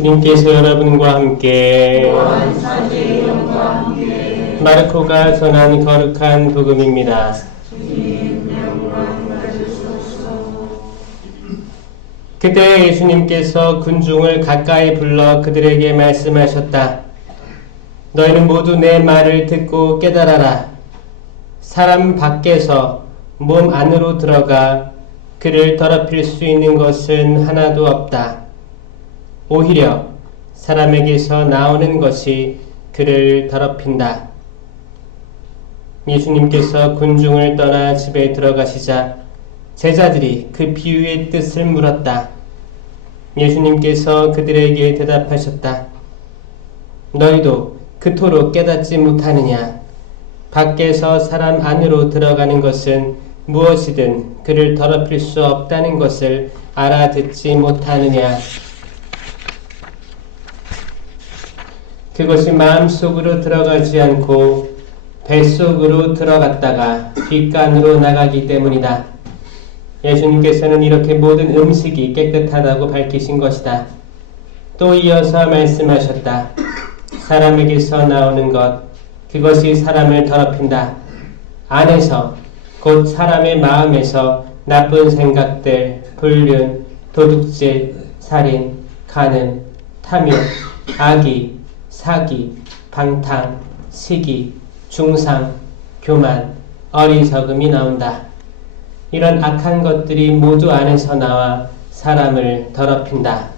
주님께서 여러분과 함께 마르코가 전한 거룩한 복음입니다. 그때 예수님께서 군중을 가까이 불러 그들에게 말씀하셨다. 너희는 모두 내 말을 듣고 깨달아라. 사람 밖에서 몸 안으로 들어가 그를 더럽힐 수 있는 것은 하나도 없다. 오히려 사람에게서 나오는 것이 그를 더럽힌다. 예수님께서 군중을 떠나 집에 들어가시자 제자들이 그 비유의 뜻을 물었다. 예수님께서 그들에게 대답하셨다. 너희도 그토록 깨닫지 못하느냐? 밖에서 사람 안으로 들어가는 것은 무엇이든 그를 더럽힐 수 없다는 것을 알아듣지 못하느냐? 그것이 마음속으로 들어가지 않고 뱃속으로 들어갔다가 뒷간으로 나가기 때문이다. 예수님께서는 이렇게 모든 음식이 깨끗하다고 밝히신 것이다. 또 이어서 말씀하셨다. 사람에게서 나오는 것, 그것이 사람을 더럽힌다. 안에서, 곧 사람의 마음에서 나쁜 생각들, 불륜, 도둑질, 살인, 간음, 탐욕, 악의, 사기, 방탕, 시기, 중상, 교만, 어리석음이 나온다. 이런 악한 것들이 모두 안에서 나와 사람을 더럽힌다.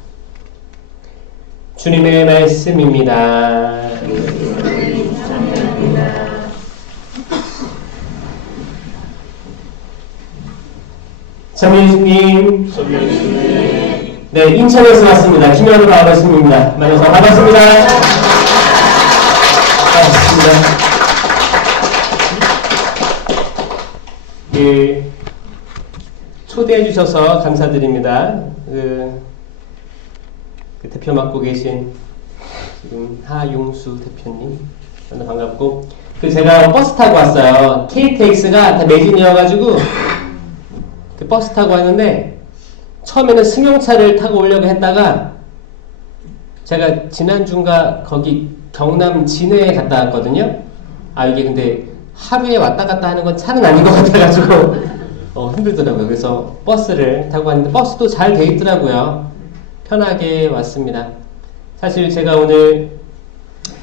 주님의 말씀입니다. 정민수님, 네, 인천에서 왔습니다. 김현우 아버님입니다. 만나서 반갑습니다. 반갑습니다. 예, 초대해 주셔서 감사드립니다. 그 대표 맡고 계신 지금 하용수 대표님 만나 반갑고, 제가 버스 타고 왔어요. KTX가 다 매진이어가지고 그 버스 타고 왔는데 처음에는 승용차를 타고 오려고 했다가 제가 지난주인가 거기 경남 진해에 갔다 왔거든요. 이게 근데 하루에 왔다 갔다 하는 건 차는 아닌 것 같아가지고 힘들더라고요. 그래서 버스를 타고 왔는데 버스도 잘 돼 있더라고요. 편하게 왔습니다. 사실 제가 오늘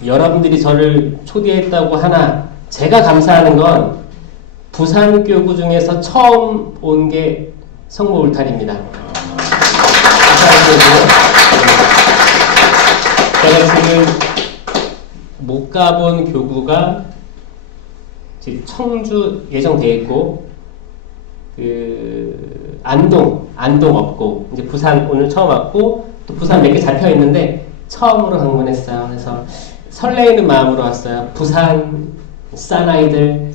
여러분들이 저를 초대했다고 하나 제가 감사하는 건 부산교구 중에서 처음 온 게 성모 울타리입니다. 제가 지금 못 가본 교구가 지금 청주 예정되어 있고, 안동 없고, 이제 부산 오늘 처음 왔고, 또 부산 몇 개 잡혀 있는데 처음으로 방문했어요. 그래서 설레이는 마음으로 왔어요. 부산 사나이들.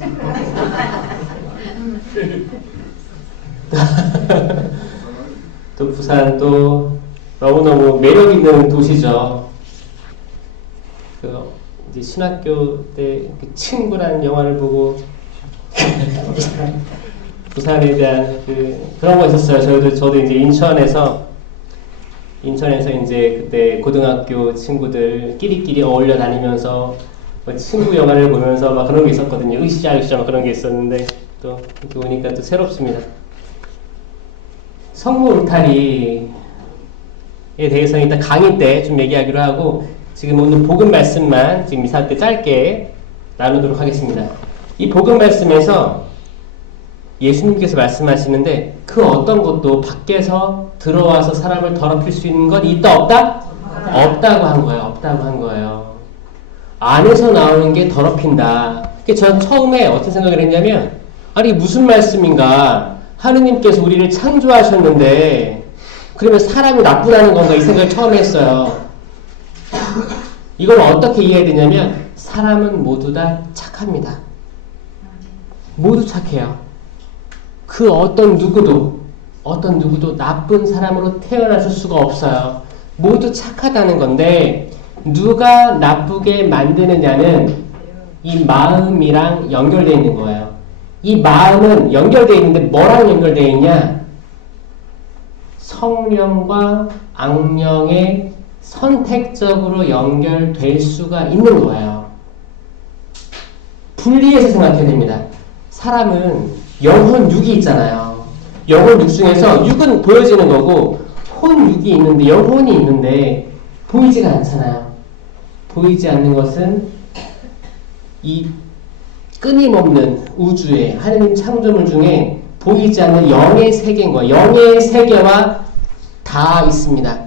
또 부산도 너무너무 매력 있는 도시죠. 이제 신학교 때 친구란 영화를 보고 부산에 대한 그런 거 있었어요. 저도 이제 인천에서 이제 그때 고등학교 친구들 끼리끼리 어울려 다니면서 친구 영화를 보면서 막 그런 게 있었거든요. 으쌰으쌰 막 그런 게 있었는데 또 이렇게 보니까 또 새롭습니다. 성모 울타리에 대해서는 일단 강의 때 좀 얘기하기로 하고, 지금 오늘 복음 말씀만 지금 이사 때 짧게 나누도록 하겠습니다. 이 복음 말씀에서 예수님께서 말씀하시는데 그 어떤 것도 밖에서 들어와서 사람을 더럽힐 수 있는 건 있다 없다? 없다고 한 거예요. 없다고 한 거예요. 안에서 나오는 게 더럽힌다. 전 처음에 어떤 생각을 했냐면, 아니 무슨 말씀인가? 하느님께서 우리를 창조하셨는데 그러면 사람이 나쁘다는 건가? 이 생각을 처음에 했어요. 이걸 어떻게 이해해야 되냐면, 사람은 모두 다 착합니다. 모두 착해요. 그 어떤 누구도 나쁜 사람으로 태어나실 수가 없어요. 모두 착하다는 건데, 누가 나쁘게 만드느냐는 이 마음이랑 연결되어 있는 거예요. 이 마음은 연결되어 있는데 뭐랑 연결되어 있냐? 성령과 악령의 선택적으로 연결될 수가 있는 거예요. 분리해서 생각해야 됩니다. 사람은 영혼 육이 있잖아요. 영혼 육 중에서 육은 보여지는 거고 혼 육이 있는데 영혼이 있는데 보이지가 않잖아요. 보이지 않는 것은 이 끊임없는 우주의 하느님 창조물 중에 보이지 않는 영의 세계인 거예요. 영의 세계와 다 있습니다.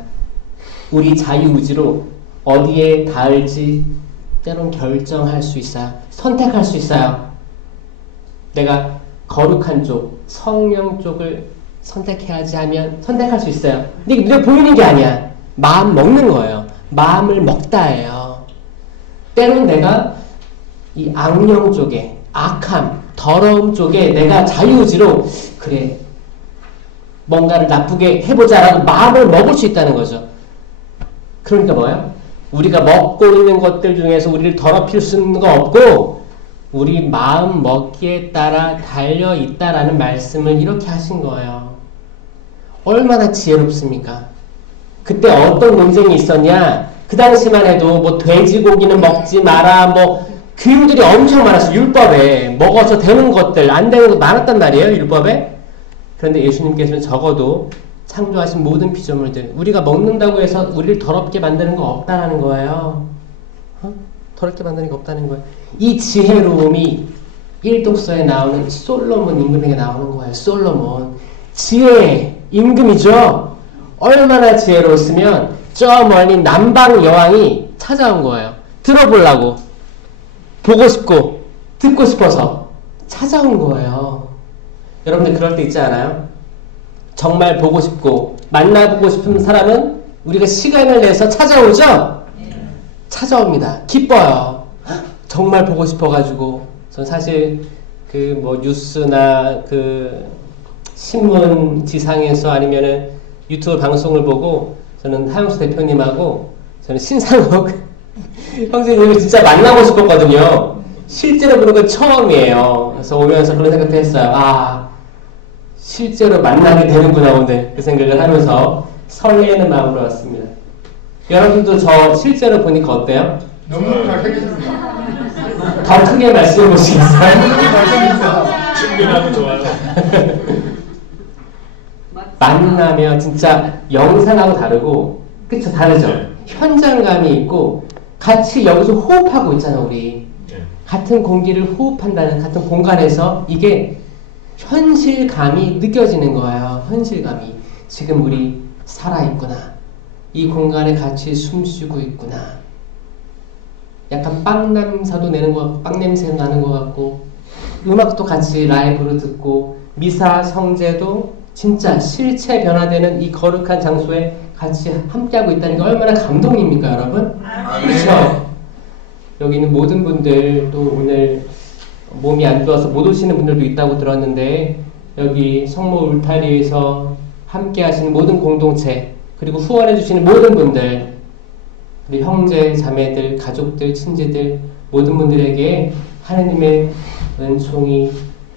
우리 자유의지로 어디에 닿을지 때론 결정할 수 있어요. 선택할 수 있어요. 내가 거룩한 쪽, 성령 쪽을 선택해야지 하면 선택할 수 있어요. 근데 눈에 보이는 게 아니야. 마음 먹는 거예요. 마음을 먹다예요. 때론 내가 이 악령 쪽에, 악함, 더러움 쪽에 내가 자유의지로 그래 뭔가를 나쁘게 해보자라고 마음을 먹을 수 있다는 거죠. 그러니까 뭐예요? 우리가 먹고 있는 것들 중에서 우리를 더럽힐 수 있는 거 없고 우리 마음 먹기에 따라 달려있다라는 말씀을 이렇게 하신 거예요. 얼마나 지혜롭습니까? 그때 어떤 논쟁이 있었냐? 그 당시만 해도 뭐 돼지고기는 먹지 마라 뭐 규율들이 엄청 많았어요. 율법에 먹어서 되는 것들 안 되는 것 많았단 말이에요. 율법에. 그런데 예수님께서는 적어도 창조하신 모든 피조물들 우리가 먹는다고 해서 우리를 더럽게 만드는 거 없다라는 거예요. 더럽게 만드는 거 없다는 거예요. 이 지혜로움이 일독서에 나오는 솔로몬 임금에게 나오는 거예요. 솔로몬 지혜의 임금이죠. 얼마나 지혜로웠으면 저 멀리 남방 여왕이 찾아온 거예요. 들어보려고 보고 싶고 듣고 싶어서 찾아온 거예요. 여러분들 그럴 때 있지 않아요? 정말 보고 싶고 만나보고 싶은 사람은 우리가 시간을 내서 찾아오죠? 찾아옵니다. 기뻐요. 정말 보고 싶어가지고 전 사실 그 뭐 뉴스나 그 신문 지상에서 아니면은 유튜브 방송을 보고 저는 하영수 대표님하고 저는 신상욱 형제님을 진짜 만나고 싶었거든요. 실제로 보는 건 처음이에요. 그래서 오면서 그런 생각도 했어요. 아, 실제로 만나게 되는구나 오늘 그 생각을 하면서 설레는 마음으로 왔습니다. 여러분도 저 실제로 보니까 어때요? 너무 잘생겼습니다. 더 크게 말씀해 보시겠어요? 충분하고 좋아요. 만나면 진짜 영상하고 다르고 그쵸? 다르죠? 현장감이 있고 같이 여기서 호흡하고 있잖아 우리. 같은 공기를 호흡한다는 같은 공간에서 이게 현실감이 느껴지는 거예요. 현실감이. 지금 우리 살아있구나. 이 공간에 같이 숨쉬고 있구나. 약간 빵 냄새도 내는 것 같고 빵 냄새 나는 것 같고 음악도 같이 라이브로 듣고 미사 성제도 진짜 실체 변화되는 이 거룩한 장소에 같이 함께하고 있다는 게 얼마나 감동입니까 여러분? 그렇죠? 여기 있는 모든 분들도 오늘 몸이 안 좋아서 못 오시는 분들도 있다고 들었는데 여기 성모 울타리에서 함께 하시는 모든 공동체 그리고 후원해 주시는 모든 분들 우리 형제, 자매들, 가족들, 친지들 모든 분들에게 하느님의 은총이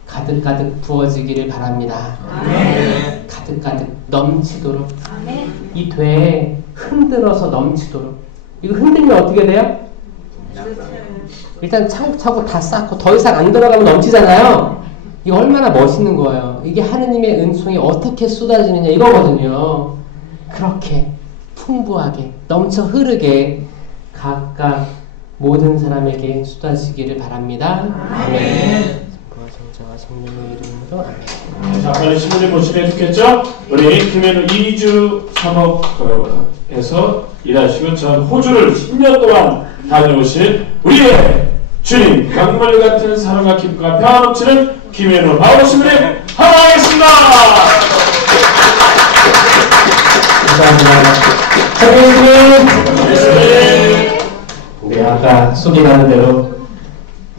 가득가득 부어지기를 바랍니다. 아멘. 가득가득 넘치도록 아멘. 이 되에 흔들어서 넘치도록 이거 흔들면 어떻게 돼요? 일단 차곡차곡 다 쌓고 더 이상 안 들어가면 넘치잖아요. 이게 얼마나 멋있는 거예요. 이게 하느님의 은총이 어떻게 쏟아지느냐 이거거든요. 그렇게 풍부하게 넘쳐 흐르게 각각 모든 사람에게 쏟아지기를 바랍니다. 아멘. 성자와 성령의 이름으로 아멘. 자, 빨리 신부님 모시게 해주겠죠? 우리 김현우 이주 사목에서 일하시고 전 호주를 10년 동안 다녀오신 우리의 주님 강물 같은 사랑과 기쁨과 평화 넘치는 김현우 마을 신부님 환영하겠습니다. 감사합니다. 선생님! 네, 아까 소개하는 대로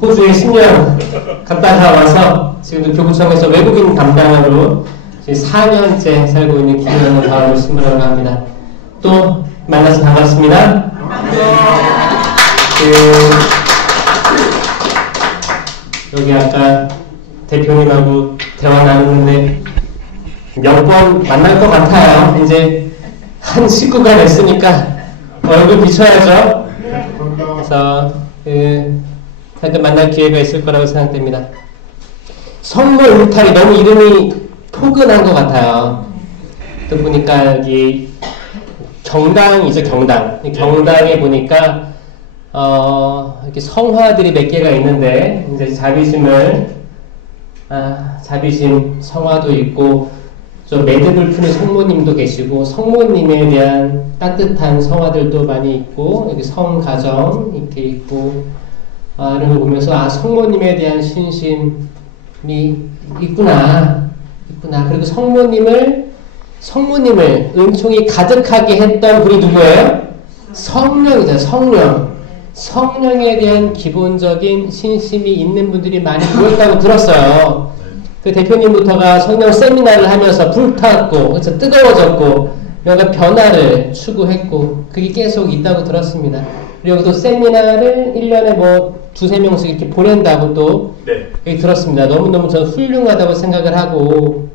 호주에 10년 갔다가 와서 지금도 교구청에서 외국인 담당으로 4년째 살고 있는 김현우 마을 신부라고 합니다. 또 만나서 반갑습니다. 여기 아까 대표님하고 대화 나누는데 몇 번 만날 것 같아요. 이제 한 식구가 됐으니까 얼굴 비춰야죠. 그래서 가끔 만날 기회가 있을 거라고 생각됩니다. 성모 울타리 너무 이름이 포근한 것 같아요. 또 보니까 여기 경당이죠, 경당. 경당에 보니까 이렇게 성화들이 몇 개가 있는데 이제 자비심 성화도 있고 좀 매듭을 푸는 성모님도 계시고 성모님에 대한 따뜻한 성화들도 많이 있고 여기 성가정 이렇게 있고 이런 걸 보면서 성모님에 대한 신심이 있구나. 그리고 성모님을 은총이 가득하게 했던 분이 누구예요? 성령이죠. 성령에 대한 기본적인 신심이 있는 분들이 많이 모였다고 들었어요. 그 대표님부터가 성령 세미나를 하면서 불탔고, 그렇죠? 뜨거워졌고, 뭔가 변화를 추구했고, 그게 계속 있다고 들었습니다. 그리고 또 세미나를 1년에 뭐 2-3명씩 이렇게 보낸다고 또 얘기 들었습니다. 너무너무 저는 훌륭하다고 생각을 하고,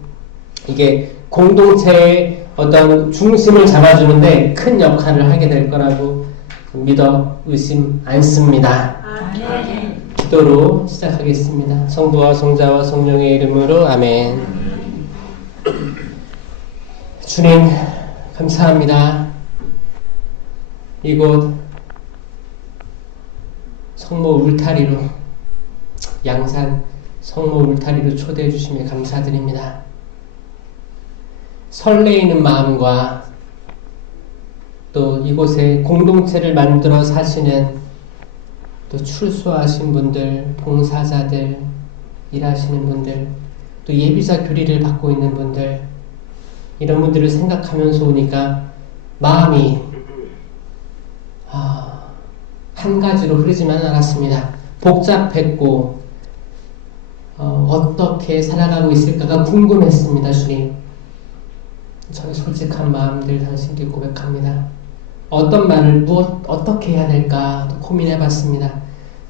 이게 공동체의 어떤 중심을 잡아주는데 큰 역할을 하게 될 거라고 믿어 의심 않습니다. 기도로 시작하겠습니다. 성부와 성자와 성령의 이름으로 아멘. 주님 감사합니다. 이곳 성모 울타리로 양산 성모 울타리로 초대해 주심에 감사드립니다. 설레이는 마음과 또 이곳에 공동체를 만들어 사시는 또 출소하신 분들, 봉사자들, 일하시는 분들, 또 예비자 교리를 받고 있는 분들, 이런 분들을 생각하면서 오니까 마음이 한 가지로 흐르지만 않았습니다. 복잡했고 어떻게 살아가고 있을까가 궁금했습니다. 주님, 저의 솔직한 마음들 당신께 고백합니다. 어떤 말을 어떻게 해야 될까 고민해봤습니다.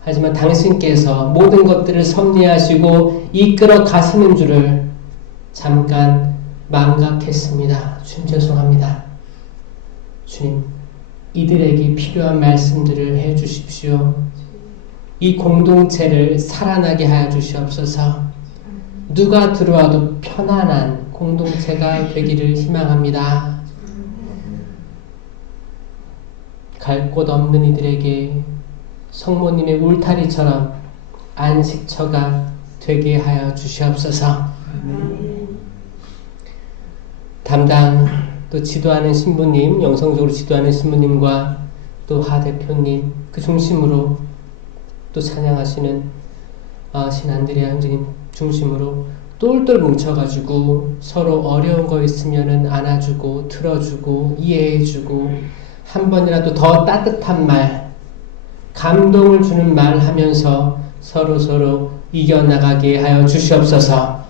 하지만 당신께서 모든 것들을 섭리하시고 이끌어 가시는 줄을 잠깐 망각했습니다. 주님 죄송합니다. 주님, 이들에게 필요한 말씀들을 해주십시오. 이 공동체를 살아나게 하여 주시옵소서. 누가 들어와도 편안한 공동체가 되기를 희망합니다. 갈 곳 없는 이들에게 성모님의 울타리처럼 안식처가 되게 하여 주시옵소서. 담당 또 지도하는 신부님, 영성적으로 지도하는 신부님과 또 하 대표님 그 중심으로 또 찬양하시는 신안드레아 형제님 중심으로 똘똘 뭉쳐가지고 서로 어려운 거 있으면은 안아주고 들어주고 이해해주고 한 번이라도 더 따뜻한 말, 감동을 주는 말 하면서 서로 이겨나가게 하여 주시옵소서.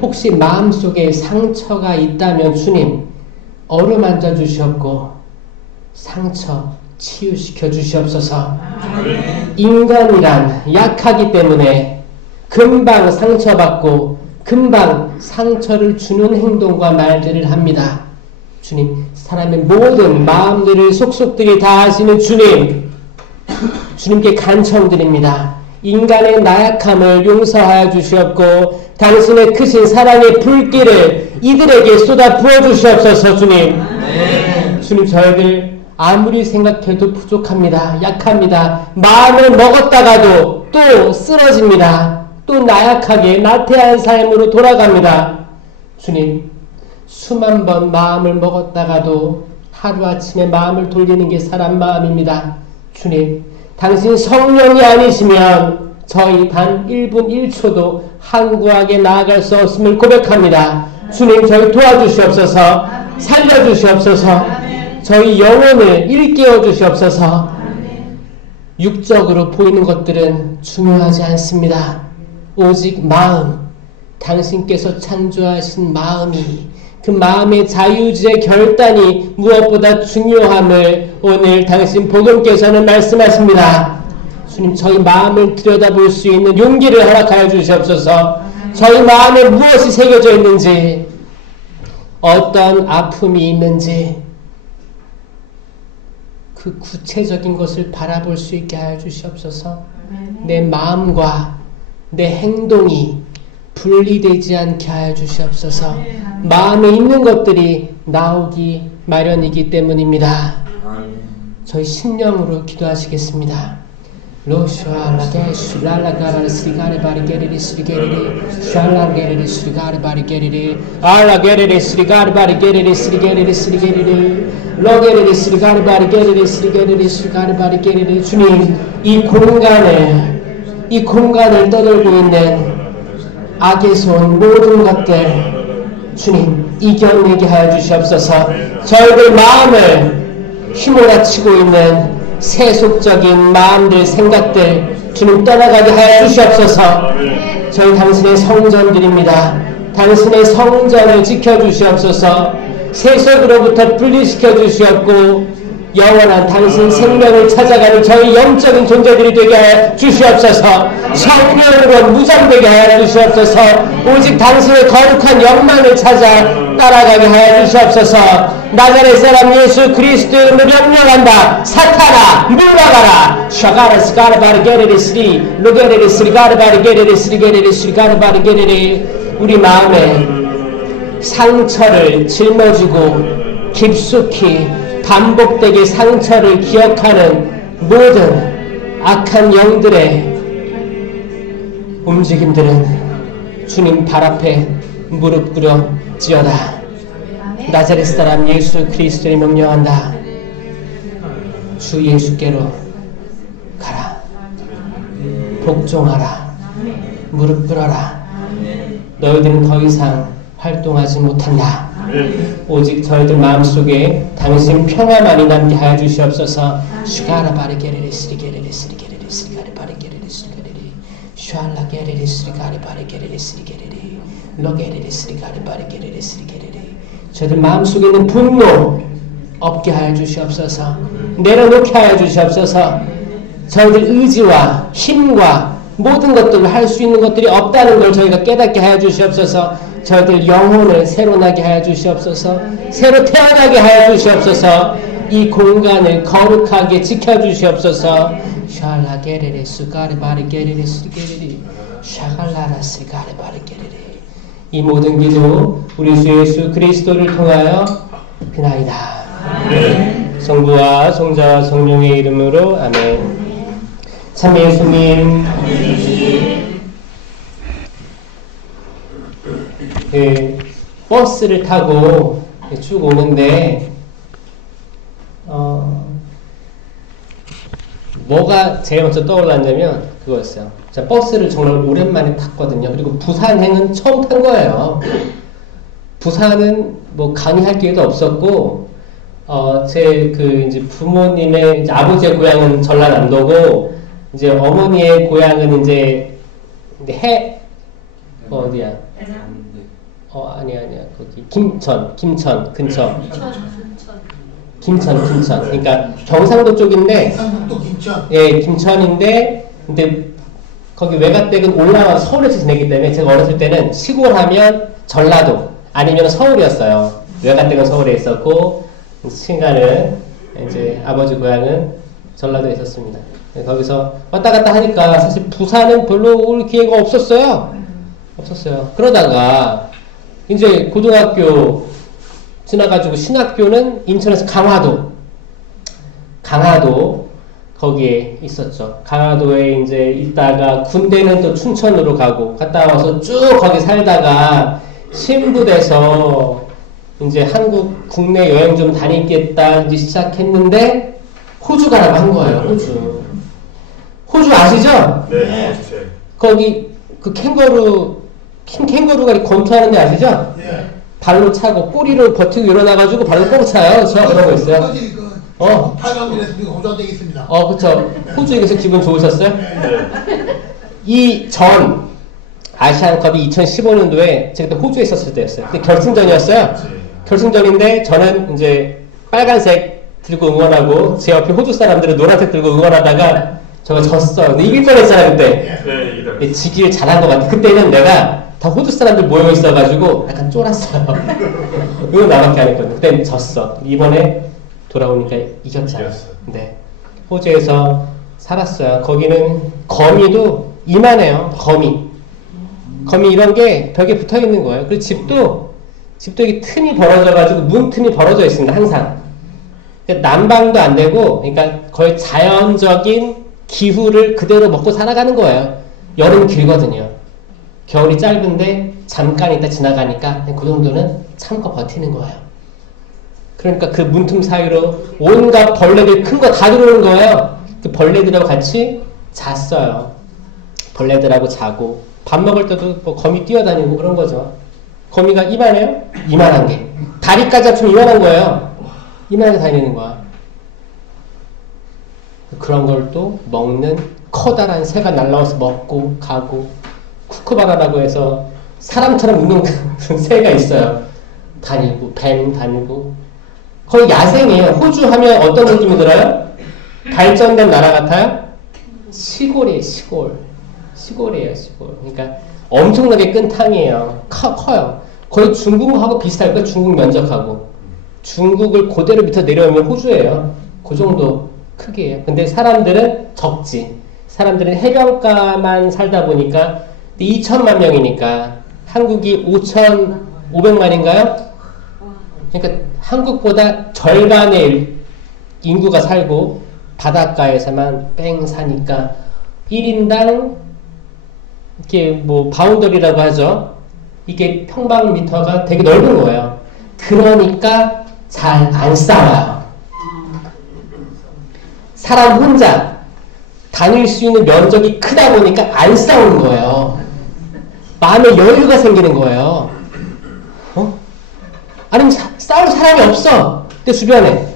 혹시 마음속에 상처가 있다면 주님 어루만져 주시옵고 상처 치유시켜 주시옵소서. 인간이란 약하기 때문에 금방 상처받고 금방 상처를 주는 행동과 말들을 합니다. 주님, 사람의 모든 마음들을 속속들이 다 아시는 주님께 간청드립니다. 인간의 나약함을 용서하여 주시옵고 당신의 크신 사랑의 불길을 이들에게 쏟아 부어주시옵소서. 주님, 주님, 저희들 아무리 생각해도 부족합니다. 약합니다. 마음을 먹었다가도 또 쓰러집니다. 또 나약하게 나태한 삶으로 돌아갑니다. 주님, 수만 번 마음을 먹었다가도 하루아침에 마음을 돌리는 게 사람 마음입니다. 주님, 당신 성령이 아니시면 저희 단 1분 1초도 한구하게 나아갈 수 없음을 고백합니다. 주님, 저희 도와주시옵소서. 살려주시옵소서. 저희 영혼을 일깨워 주시옵소서. 육적으로 보이는 것들은 중요하지 않습니다. 오직 마음, 당신께서 창조하신 마음이, 그 마음의 자유지의 결단이 무엇보다 중요함을 오늘 당신 복음께서는 말씀하십니다. 주님, 저희 마음을 들여다볼 수 있는 용기를 허락하여 주시옵소서. 저희 마음에 무엇이 새겨져 있는지, 어떤 아픔이 있는지, 그 구체적인 것을 바라볼 수 있게 하여 주시옵소서. 내 마음과 내 행동이 분리되지 않게 하여 주시옵소서. 마음에 있는 것들이 나오기 마련이기 때문입니다. 저희 신령으로 기도하시겠습니다. 로슈알라게 슈랄라가라 스리가레 바리게리리 스리게리리 슈알라게리리 스리가레 바리게리리 알라게리리 스리가레 바리게리리 스리게리리 스리게리리 로게리리 스리가레 바리게리리 스리게리리 스리가레 바리게리리 주님, 이 공간을 떠돌고 있는 악에서 온 모든 것들 주님 이겨내게 하여 주시옵소서. 저희들 마음을 휘몰아치고 있는 세속적인 마음들, 생각들 주님 떠나가게 하여 주시옵소서. 저희 당신의 성전들입니다. 당신의 성전을 지켜주시옵소서. 세속으로부터 분리시켜 주시옵고 영원한 당신 생명을 찾아가는 저희 영적인 존재들이 되게 하여 주시옵소서. 성령으로 무장되게 하여 주시옵소서. 오직 당신의 거룩한 영만을 찾아 따라가게 하여 주시옵소서. 나자렛 사람 예수 그리스도의 이름으로 명령한다. 사탄아 물러가라. 샤가라 스가라 바르게레리 스리 로게레리 스리가라 바르게레리 스리게레리 스리가라 바르게레리. 우리 마음에 상처를 짊어지고 깊숙이 반복되게 상처를 기억하는 모든 악한 영들의 움직임들은 주님 발 앞에 무릎 꿇어 지어다. 나자렛 사람 예수 그리스도를 명령한다. 주 예수께로 가라. 복종하라. 무릎 꿇어라. 너희들은 더 이상 활동하지 못한다. 오직 저희들 마음속에 당신 평화만이 남게 하여 주시옵소서. 슈가라 바르게레리 스리게레리 스리게레리 스리가리 바르게레리 스리게레리 슈알라 게레리 스리가리 바르게레리 스리게레리 로게레리 스리가리 바르게레리 스리게레리. 저희들 마음속에 있는 분노 없게 하여 주시옵소서. 내려놓게 하여 주시옵소서. 저희들 의지와 힘과 모든 것들을 할 수 있는 것들이 없다는 걸 저희가 깨닫게 하여 주시옵소서. 저희들 영혼을 새로 나게 하여 주시옵소서. 새로 태어나게 하여 주시옵소서. 이 공간을 거룩하게 지켜주시옵소서. 샬라게레레 수가레 바르게레레 스리게레리 샤갈라라 스리가레 바르게레레. 이 모든 기도 우리 주 예수 그리스도를 통하여 비나이다. 아멘. 성부와 성자와 성령의 이름으로 아멘. 참 예수님, 버스를 타고 쭉 오는데 뭐가 제일 먼저 떠올랐냐면 그거였어요. 제가 버스를 정말 오랜만에 탔거든요. 그리고 부산행은 처음 탄 거예요. 부산은 뭐 강의할 기회도 없었고, 제 이제 부모님의 이제 아버지의 고향은 전라남도고, 이제 어머니의 고향은 이제 어디야? 아니야. 거기 김천 근처. 김천. 그러니까 경상도 쪽인데. 경상북도 김천. 예, 김천인데, 근데 거기 외가댁은 올라와 서울에서 지내기 때문에 제가 어렸을 때는 시골 하면 전라도 아니면 서울이었어요. 외가댁은 서울에 있었고, 친가는 이제 아버지 고향은 전라도에 있었습니다. 거기서 왔다 갔다 하니까 사실 부산은 별로 올 기회가 없었어요. 그러다가 이제 고등학교 지나가지고 신학교는 인천에서 강화도 거기에 있었죠. 강화도에 이제 있다가 군대는 또 춘천으로 갔다 와서 쭉 거기 살다가 신부돼서 이제 한국 국내 여행 좀 다니겠다 이제 시작했는데 호주 가라고 한 거예요. 호주 아시죠? 네. 거기 그 캥거루가 권투하는 데 아시죠? 네. 발로 차고 꼬리를 버티고 일어나가지고 발로 꼭 차요. 저 그런 거 있어요. 8강전에서 우리가 호주한테 있습니다. 그쵸. 호주에 계서 기분 좋으셨어요? 네. 이 전 아시안컵이 2015년도에 제가 그때 호주에 있었을 때였어요. 근데 결승전이었어요. 결승전인데 저는 이제 빨간색 들고 응원하고 제 옆에 호주 사람들은 노란색 들고 응원하다가 저가 졌어요. 근데 이길 뻔했잖아요 그때. 네, 지기를 잘한 것 같아. 그때는 내가 다 호주 사람들 모여 있어가지고 약간 쫄았어요. 이거 나밖에 안 했거든. 그때 졌어. 이번에 돌아오니까 이겼잖아요. 이겼어요. 네. 호주에서 살았어요. 거기는 거미도 이만해요. 거미 이런 게 벽에 붙어 있는 거예요. 그리고 집도 이게 틈이 벌어져가지고 문 틈이 벌어져 있습니다. 항상. 그러니까 난방도 안 되고, 그러니까 거의 자연적인 기후를 그대로 먹고 살아가는 거예요. 여름 길거든요. 겨울이 짧은데 잠깐 있다 지나가니까 그 정도는 참고 버티는 거예요. 그러니까 그 문틈 사이로 온갖 벌레들 큰 거 다 들어오는 거예요. 그 벌레들하고 같이 잤어요. 벌레들하고 자고 밥 먹을 때도 뭐 거미 뛰어다니고 그런 거죠. 거미가 이만해요? 이만한 게. 다리까지 합치면 이만한 거예요. 이만하게 다니는 거야. 그런 걸 또 먹는 커다란 새가 날라와서 먹고 가고, 쿠쿠바라라고 해서 사람처럼 웃는 새가 있어요. 다니고 뱀 다니고. 거의 야생이에요. 호주 하면 어떤 느낌이 들어요? 발전된 나라 같아요? 시골이에요. 시골이에요. 그러니까 엄청나게 큰 땅이에요. 커요. 거의 중국하고 비슷할 거예요. 중국 면적하고. 중국을 그대로 밑에 내려오면 호주예요. 그 정도 크기예요. 근데 사람들은 적지. 사람들은 해변가만 살다 보니까 2천만 명이니까 한국이 5,500만인가요? 그러니까 한국보다 절반의 인구가 살고 바닷가에서만 뺑 사니까 1인당 이렇게 뭐 바운더리라고 하죠. 이게 평방미터가 되게 넓은 거예요. 그러니까 잘 안 싸워요. 사람 혼자 다닐 수 있는 면적이 크다 보니까 안 싸우는 거예요. 마음에 여유가 생기는 거예요. 아니면 싸울 사람이 없어. 내 주변에.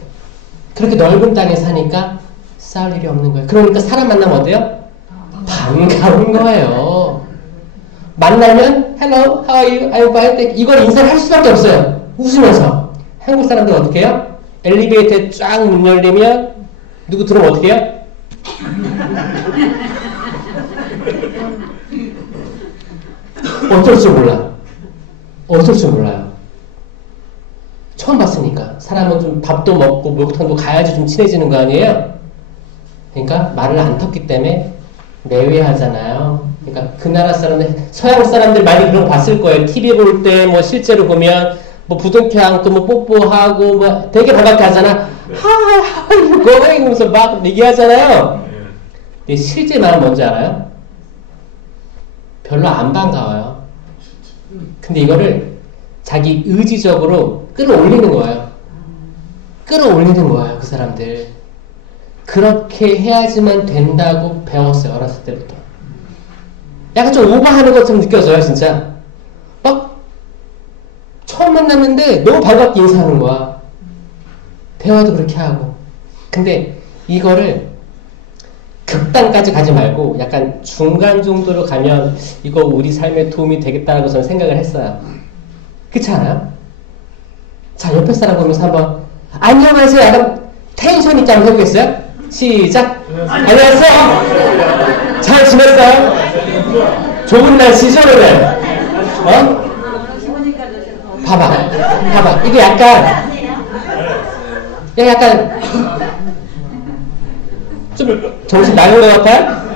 그렇게 넓은 땅에 사니까 싸울 일이 없는 거예요. 그러니까 사람 만나면 어때요? 반가운 거예요. 만나면 hello, how are you, I'm fine. 이걸 인사를 할 수밖에 없어요. 웃으면서. 한국 사람들은 어떻게 해요? 엘리베이터에 쫙 문 열리면 누구 들어오면 어떻게 해요? 어쩔 줄 몰라. 어쩔 줄 몰라요. 처음 봤으니까. 사람은 좀 밥도 먹고 목욕탕도 가야지 좀 친해지는 거 아니에요? 그러니까 말을 안 텄기 때문에 내외하잖아요. 그러니까 그 나라 사람들, 서양 사람들 많이 그런 거 봤을 거예요. TV 볼 때 뭐 실제로 보면 뭐 부둥켜 안고 뭐 뽀뽀하고 뭐 되게 반갑게 하잖아. 하하 이러고 이러면서 막 얘기하잖아요. 근데 실제 마음 뭔지 알아요? 별로 안 반가워요. 근데 이거를 자기 의지적으로 끌어올리는 거예요. 끌어올리는 거예요, 그 사람들. 그렇게 해야지만 된다고 배웠어요, 어렸을 때부터. 약간 좀 오버하는 것처럼 느껴져요, 진짜. 막 처음 만났는데 너무 반갑게 인사하는 거야. 대화도 그렇게 하고. 근데 이거를 극단까지 가지 말고 약간 중간 정도로 가면 이거 우리 삶에 도움이 되겠다라고 저는 생각을 했어요. 그렇지 않아요? 자, 옆에 사람 보면서 한번 안녕하세요. 약간 텐션 있게 한번 해보겠어요? 시작! 안녕하세요! 잘 지냈어요? 좋은 날씨죠, 오늘? 봐봐. 이게 약간 좀 정신 나간 것 같아요?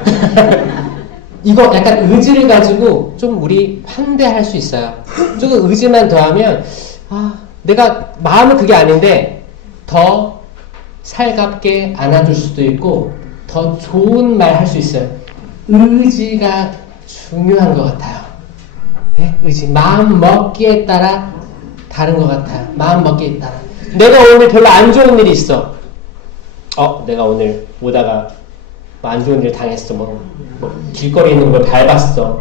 이거 약간 의지를 가지고 좀 우리 환대할 수 있어요. 조금 의지만 더하면 내가 마음은 그게 아닌데 더 살갑게 안아줄 수도 있고 더 좋은 말 할 수 있어요. 의지가 중요한 것 같아요. 네? 의지. 마음 먹기에 따라 다른 것 같아요. 마음 먹기에 따라. 내가 오늘 별로 안 좋은 일이 있어. 내가 오늘 오다가 안 좋은 일 당했어. 뭐 길거리에 있는 걸 밟았어.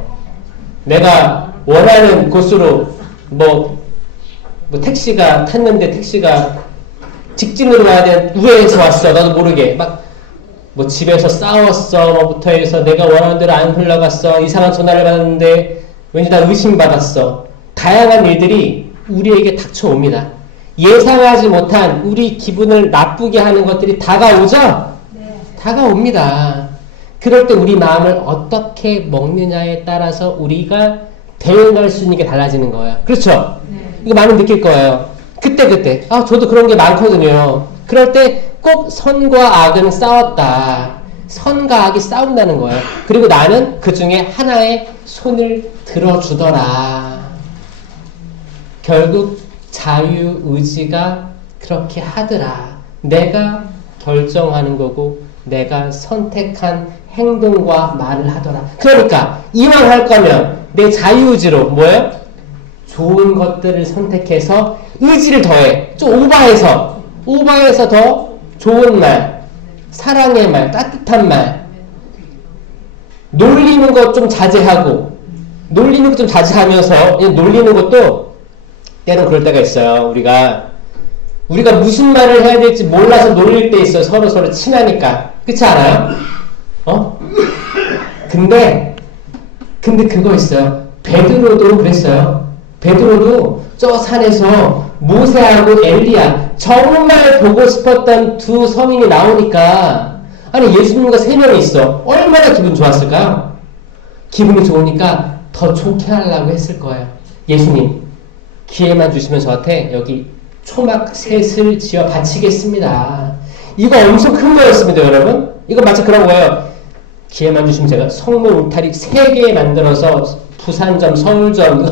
내가 원하는 곳으로 뭐 택시가 탔는데 택시가 직진으로 가야 되는 우회해서 왔어. 나도 모르게 뭐 집에서 싸웠어. 뭐부터 해서 내가 원하는 대로 안 흘러갔어. 이상한 전화를 받았는데 왠지 나 의심받았어. 다양한 일들이 우리에게 닥쳐옵니다. 예상하지 못한 우리 기분을 나쁘게 하는 것들이 다가오죠? 네. 다가옵니다. 그럴 때 우리 마음을 어떻게 먹느냐에 따라서 우리가 대응할 수 있는 게 달라지는 거예요. 그렇죠? 네. 이거 많이 느낄 거예요. 그때. 저도 그런 게 많거든요. 그럴 때 꼭 선과 악은 싸웠다. 선과 악이 싸운다는 거예요. 그리고 나는 그 중에 하나의 손을 들어주더라. 결국 자유의지가 그렇게 하더라. 내가 결정하는 거고 내가 선택한 행동과 말을 하더라. 그러니까 이왕 할 거면 내 자유의지로 뭐예요? 좋은 것들을 선택해서 의지를 더해. 좀 오버해서 더 좋은 말, 사랑의 말, 따뜻한 말, 놀리는 것 좀 자제하고, 놀리는 것도 때로 그럴 때가 있어요. 우리가 무슨 말을 해야 될지 몰라서 놀릴 때 있어요. 서로 친하니까. 그렇지 않아요? 근데 그거 있어요. 베드로도 그랬어요. 베드로도 저 산에서 모세하고 엘리야 정말 보고 싶었던 두 성인이 나오니까 아니 예수님과 세 명이 있어. 얼마나 기분 좋았을까요? 기분이 좋으니까 더 좋게 하려고 했을 거예요. 예수님 기회만 주시면 저한테 여기 초막 셋을 지어 바치겠습니다. 이거 엄청 큰 거였습니다. 여러분. 이거 마치 그런 거예요. 기회만 주시면 제가 성문 울타리 3개 만들어서 부산점, 서울점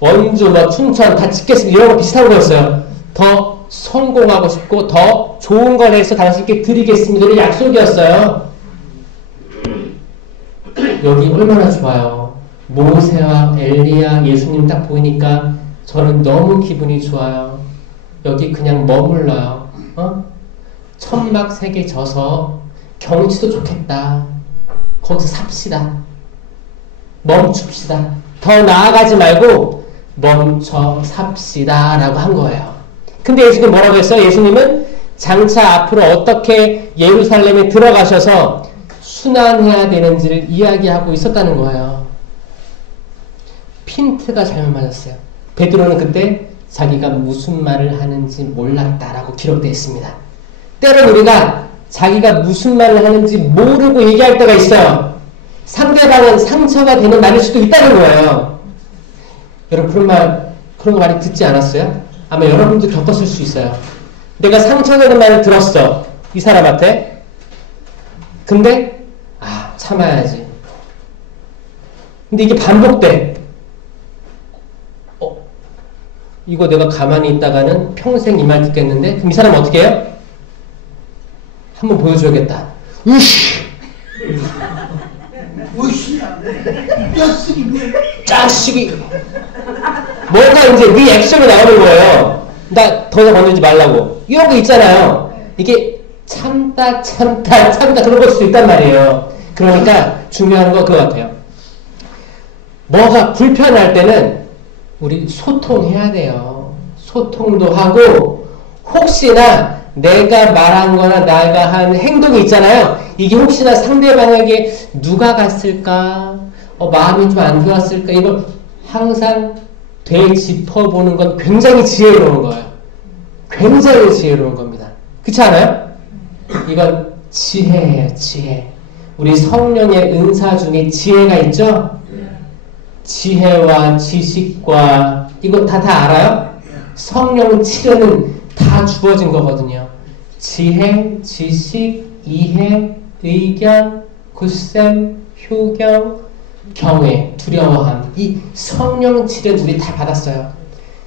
원주, 춘천 다 짓겠습니다. 이런 거 비슷한 거였어요. 더 성공하고 싶고 더 좋은 걸 해서 당신께 드리겠습니다. 이런 약속이었어요. 여기 얼마나 좋아요. 모세와 엘리야 예수님 딱 보이니까 저는 너무 기분이 좋아요. 여기 그냥 머물러요. 천막 3개 져서 경치도 좋겠다. 거기서 삽시다. 멈춥시다. 더 나아가지 말고 멈춰 삽시다 라고 한 거예요. 근데 예수님 뭐라고 했어요? 예수님은 장차 앞으로 어떻게 예루살렘에 들어가셔서 순환해야 되는지를 이야기하고 있었다는 거예요. 핀트가 잘못 맞았어요. 베드로는 그때 자기가 무슨 말을 하는지 몰랐다라고 기록되어 있습니다. 때론 우리가 자기가 무슨 말을 하는지 모르고 얘기할 때가 있어요. 상대방은 상처가 되는 말일 수도 있다는 거예요. 여러분 그런 거 많이 듣지 않았어요? 아마 여러분도 겪었을 수 있어요. 내가 상처되는 말을 들었어. 이 사람한테. 근데 참아야지. 근데 이게 반복돼. 이거 내가 가만히 있다가는 평생 이 말 듣겠는데? 그럼 이 사람 어떻게 해요? 한번 보여줘야겠다. 으씨! 자식이! 뭔가 이제 리액션이 나오는 거예요. 나 더 이상 건들지 말라고. 이런 거 있잖아요. 이게 참다 그런 걸 수도 있단 말이에요. 그러니까 중요한 거 그거 같아요. 뭐가 불편할 때는 우리 소통해야 돼요. 소통도 하고 혹시나 내가 말한 거나 내가 한 행동이 있잖아요. 이게 혹시나 상대방에게 누가 갔을까? 마음이 좀 안 좋았을까? 이걸 항상 되짚어보는 건 굉장히 지혜로운 거예요. 굉장히 지혜로운 겁니다. 그렇지 않아요? 이건 지혜예요. 지혜. 우리 성령의 은사 중에 지혜가 있죠? 지혜와 지식과 이거 다 알아요? 성령 치료는 다 주어진 거거든요. 지혜, 지식, 이해, 의견, 굳셈, 효경, 경외, 두려워함. 이 성령 치료는 우리 다 받았어요.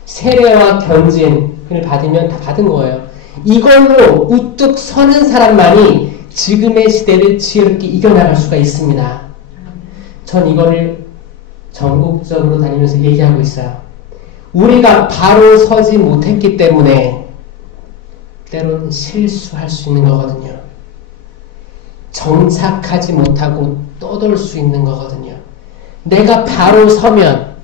세례와 견진을 받으면 다 받은 거예요. 이걸로 우뚝 서는 사람만이 지금의 시대를 지혜롭게 이겨나갈 수가 있습니다. 전 이거를 전국적으로 다니면서 얘기하고 있어요. 우리가 바로 서지 못했기 때문에 때로는 실수할 수 있는 거거든요. 정착하지 못하고 떠돌 수 있는 거거든요. 내가 바로 서면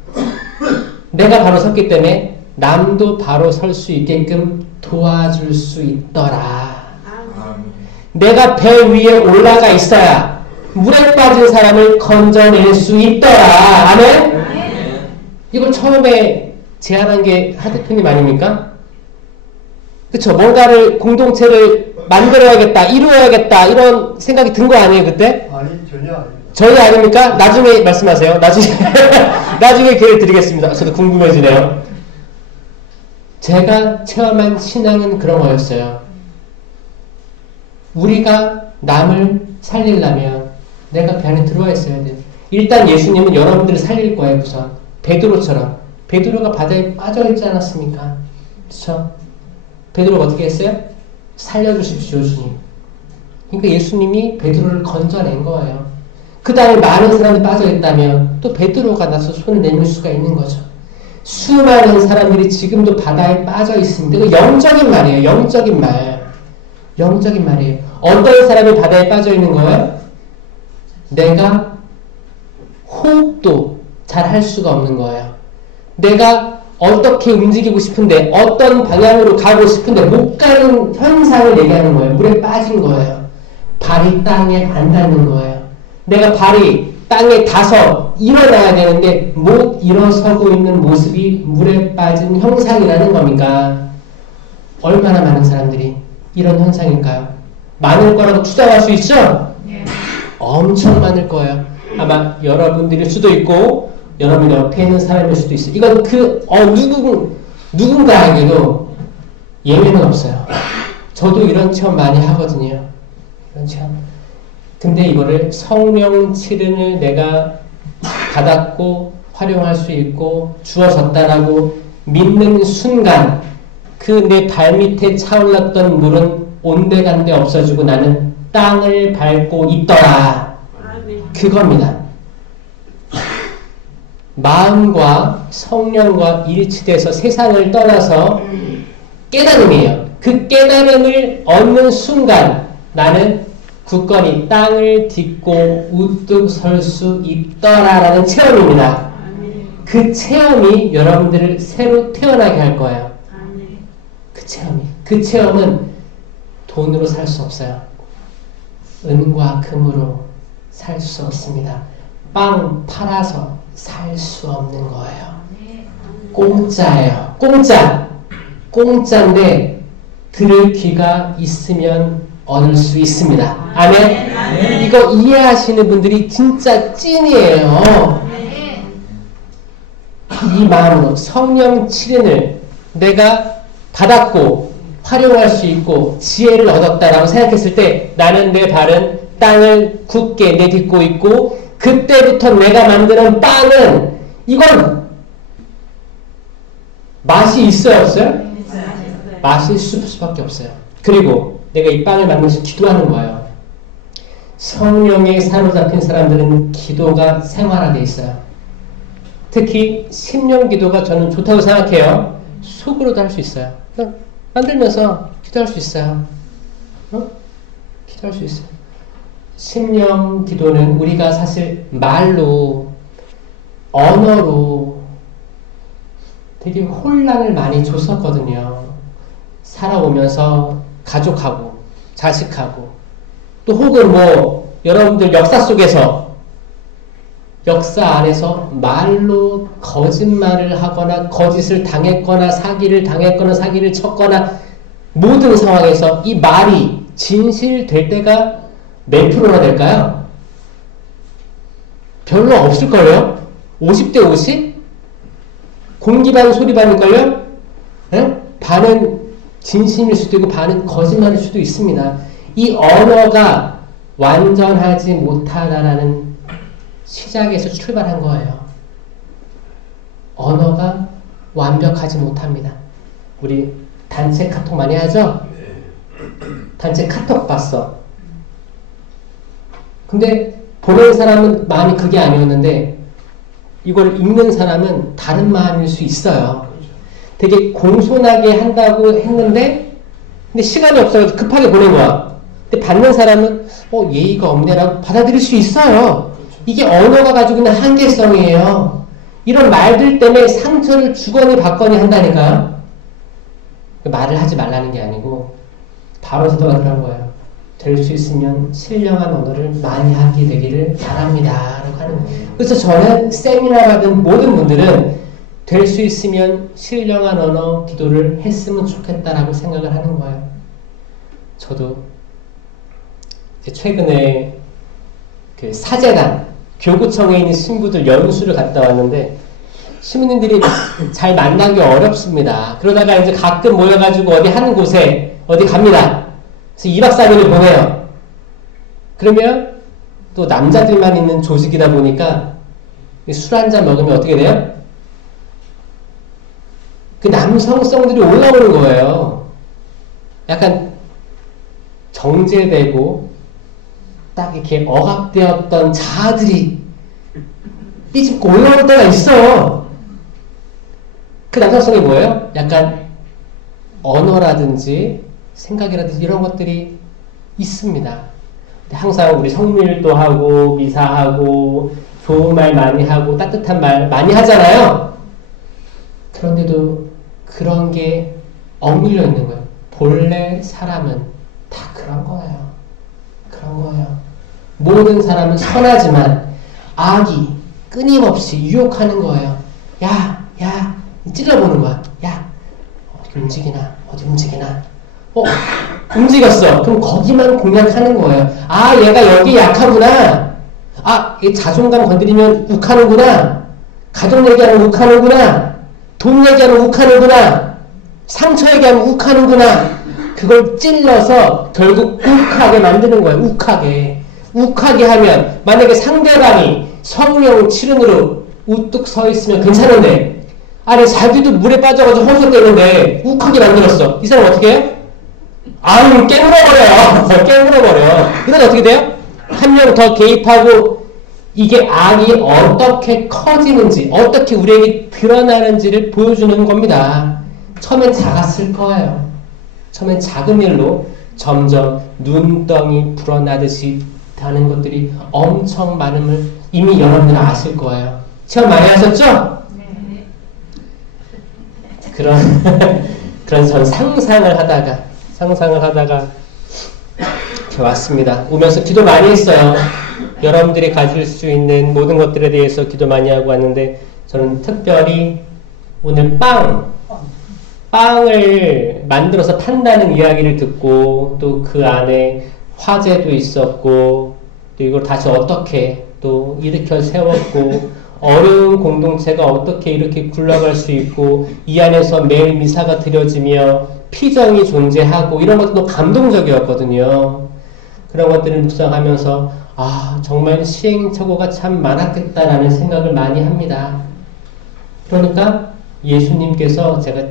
내가 바로 섰기 때문에 남도 바로 설 수 있게끔 도와줄 수 있더라. 내가 배 위에 올라가 있어야 물에 빠진 사람을 건져낼 수 있더라. 아멘? 이걸 처음에 제안한 게 하 대표님 아닙니까? 그쵸? 뭔가를 공동체를 만들어야겠다, 이루어야겠다 이런 생각이 든 거 아니에요 그때? 아니 전혀 아닙니다. 전혀 아닙니까? 나중에 말씀하세요. 나중에 기회를 드리겠습니다. 저도 궁금해지네요. 제가 체험한 신앙은 그런 거였어요. 우리가 남을 살리려면 내가 배 안에 들어와 있어야 돼요. 일단 예수님은 여러분들을 살릴 거예요. 우선 베드로처럼. 베드로가 바다에 빠져있지 않았습니까? 그렇죠? 베드로가 어떻게 했어요? 살려주십시오, 주님. 그러니까 예수님이 베드로를 건져낸 거예요. 그 다음에 많은 사람이 빠져있다면 또 베드로가 나서 손을 내밀 수가 있는 거죠. 수많은 사람들이 지금도 바다에 빠져있습니다. 이거 영적인 말이에요. 영적인 말. 영적인 말이에요. 어떤 사람이 바다에 빠져있는 거예요? 내가 호흡도 잘 할 수가 없는 거예요. 내가 어떻게 움직이고 싶은데 어떤 방향으로 가고 싶은데 못 가는 현상을 얘기하는 거예요. 물에 빠진 거예요. 발이 땅에 안 닿는 거예요. 내가 발이 땅에 닿아서 일어나야 되는데 못 일어서고 있는 모습이 물에 빠진 형상이라는 겁니까? 얼마나 많은 사람들이 이런 현상일까요? 많을 거라고 추정할 수 있죠? 네. 엄청 많을 거예요. 아마 여러분들일 수도 있고 여러분 옆에 있는 사람일 수도 있어요. 이건 누군가에게도 예외는 없어요. 저도 이런 체험 많이 하거든요. 이런 체험. 근데 이거를 성령 칠은을 내가 받았고 활용할 수 있고 주어졌다라고 믿는 순간 그 내 발밑에 차올랐던 물은 온데간데 없어지고 나는 땅을 밟고 있더라. 그겁니다. 마음과 성령과 일치돼서 세상을 떠나서 깨달음이에요. 그 깨달음을 얻는 순간 나는 굳건히 땅을 딛고 우뚝 설 수 있더라라는 체험입니다. 그 체험이 여러분들을 새로 태어나게 할 거예요. 그 체험은 돈으로 살 수 없어요. 은과 금으로 살 수 없습니다. 빵 팔아서 살 수 없는 거예요. 공짜예요. 공짜인데 들을 귀가 있으면 얻을 수 있습니다. 아멘. 이거 이해하시는 분들이 진짜 찐이에요. 이 마음으로 성령 칠인을 내가 받았고 활용할 수 있고 지혜를 얻었다라고 생각했을 때 나는 내 발은 땅을 굳게 내딛고 있고 그때부터 내가 만드는 빵은 이건 맛이 있어요, 없어요? 맛이 있을 수밖에 없어요. 그리고 내가 이 빵을 만들면서 기도하는 거예요. 성령에 사로잡힌 사람들은 기도가 생활화되어 있어요. 특히 심령 기도가 저는 좋다고 생각해요. 속으로도 할 수 있어요. 만들면서 기도할 수 있어요. 기도할 수 있어요. 심령 기도는 우리가 사실 말로, 언어로 되게 혼란을 많이 줬었거든요. 살아오면서 가족하고, 자식하고, 또 혹은 여러분들 역사 속에서, 역사 안에서 말로 거짓말을 하거나, 거짓을 당했거나, 사기를 당했거나, 사기를 쳤거나, 모든 상황에서 이 말이 진실될 때가 몇 프로나 될까요? 별로 없을걸요? 50대 50? 공기 반 소리 반일걸요? 네? 반은 진심일 수도 있고 반은 거짓말일 수도 있습니다. 이 언어가 완전하지 못하다라는 시작에서 출발한 거예요. 언어가 완벽하지 못합니다. 우리 단체 카톡 많이 하죠? 단체 카톡 봤어. 근데 보는 사람은 마음이 그게 아니었는데 이걸 읽는 사람은 다른 마음일 수 있어요. 되게 공손하게 한다고 했는데 근데 시간이 없어서 급하게 보낸 거야. 근데 받는 사람은 예의가 없네라고 받아들일 수 있어요. 이게 언어가 가지고 있는 한계성이에요. 이런 말들 때문에 상처를 주거니 받거니 한다니까요. 말을 하지 말라는 게 아니고 바로 사도가 그런 거예요. 될 수 있으면 신령한 언어를 많이 하게 되기를 바랍니다. 라고 하는 거예요. 그래서 저는 세미나 받은 모든 분들은 될 수 있으면 신령한 언어 기도를 했으면 좋겠다라고 생각을 하는 거예요. 저도 최근에 그 사제단 교구청에 있는 신부들 연수를 갔다 왔는데 시민들이 잘 만나기 어렵습니다. 그러다가 이제 가끔 모여가지고 어디 한 곳에 어디 갑니다. 그래서 2박 3일을 보내요. 그러면 또 남자들만 있는 조직이다 보니까 술 한잔 먹으면 어떻게 돼요? 그 남성성들이 올라오는 거예요. 약간 정제되고 딱 이렇게 억압되었던 자아들이 삐집고 올라올 때가 있어. 그 남성성이 뭐예요? 약간 언어라든지 생각이라든지 이런 것들이 있습니다. 항상 우리 성밀도 하고 미사하고 좋은 말 많이 하고 따뜻한 말 많이 하잖아요. 그런데도 그런 게 억눌려 있는 거예요. 본래 사람은 다 그런 거예요. 그런 거예요. 모든 사람은 선하지만 악이 끊임없이 유혹하는 거예요. 야, 찔러보는 거야. 야, 어디 움직이나? 움직였어. 그럼 거기만 공략하는 거예요. 아, 얘가 여기 약하구나. 아, 얘 자존감 건드리면 욱하는구나. 가족 얘기하면 욱하는구나. 돈 얘기하면 욱하는구나. 상처 얘기하면 욱하는구나. 그걸 찔러서 결국 욱하게 만드는 거예요. 욱하게 하면 만약에 상대방이 성령 칠은으로 우뚝 서 있으면 괜찮은데 아니 자기도 물에 빠져가지고 허우적대는데 욱하게 만들었어. 이 사람 어떻게 해요? 아유 깨물어버려. 이건 어떻게 돼요? 한 명 더 개입하고 이게 악이 어떻게 커지는지 어떻게 우리에게 드러나는지를 보여주는 겁니다. 처음엔 작았을 거예요. 처음엔 작은 일로 점점 눈덩이 불어나듯이 하는 것들이 엄청 많음을 이미 여러분들은 아실 거예요. 체험 많이 하셨죠? 네. 그런 전 상상을 하다가 이렇게 왔습니다. 오면서 기도 많이 했어요. 여러분들이 가질 수 있는 모든 것들에 대해서 기도 많이 하고 왔는데 저는 특별히 오늘 빵을 만들어서 판다는 이야기를 듣고 또 그 안에 화재도 있었고 또 이걸 다시 어떻게 또 일으켜 세웠고 어려운 공동체가 어떻게 이렇게 굴러갈 수 있고 이 안에서 매일 미사가 드려지며 피정이 존재하고 이런 것도 감동적이었거든요. 그런 것들을 묵상하면서 아 정말 시행착오가 참 많았겠다라는 생각을 많이 합니다. 그러니까 예수님께서 제가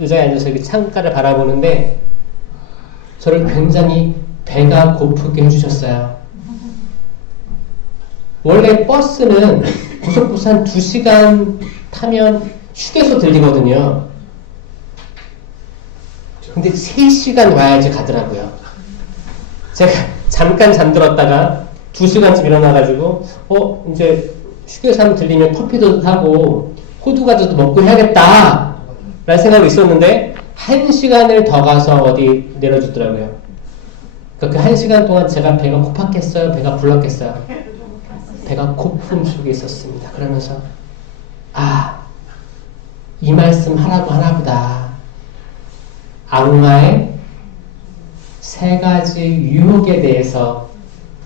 의자에 앉아서 이렇게 창가를 바라보는데 저를 굉장히 배가 고프게 해주셨어요. 원래 버스는 고속버스 한 2시간 타면 휴게소 들리거든요. 근데 3시간 와야지 가더라고요. 제가 잠깐 잠들었다가 2시간쯤 일어나가지고 이제 휴게소 한번 들리면 커피도 사고 호두과자도 먹고 해야겠다 라는 생각이 있었는데 1시간을 더 가서 어디 내려주더라고요. 그러니까 그 1시간 동안 제가 배가 고팠겠어요? 배가 불렀겠어요? 배가 고픔 속에 있었습니다. 그러면서 이 말씀 하라고 하나보다. 악마의 3가지 유혹에 대해서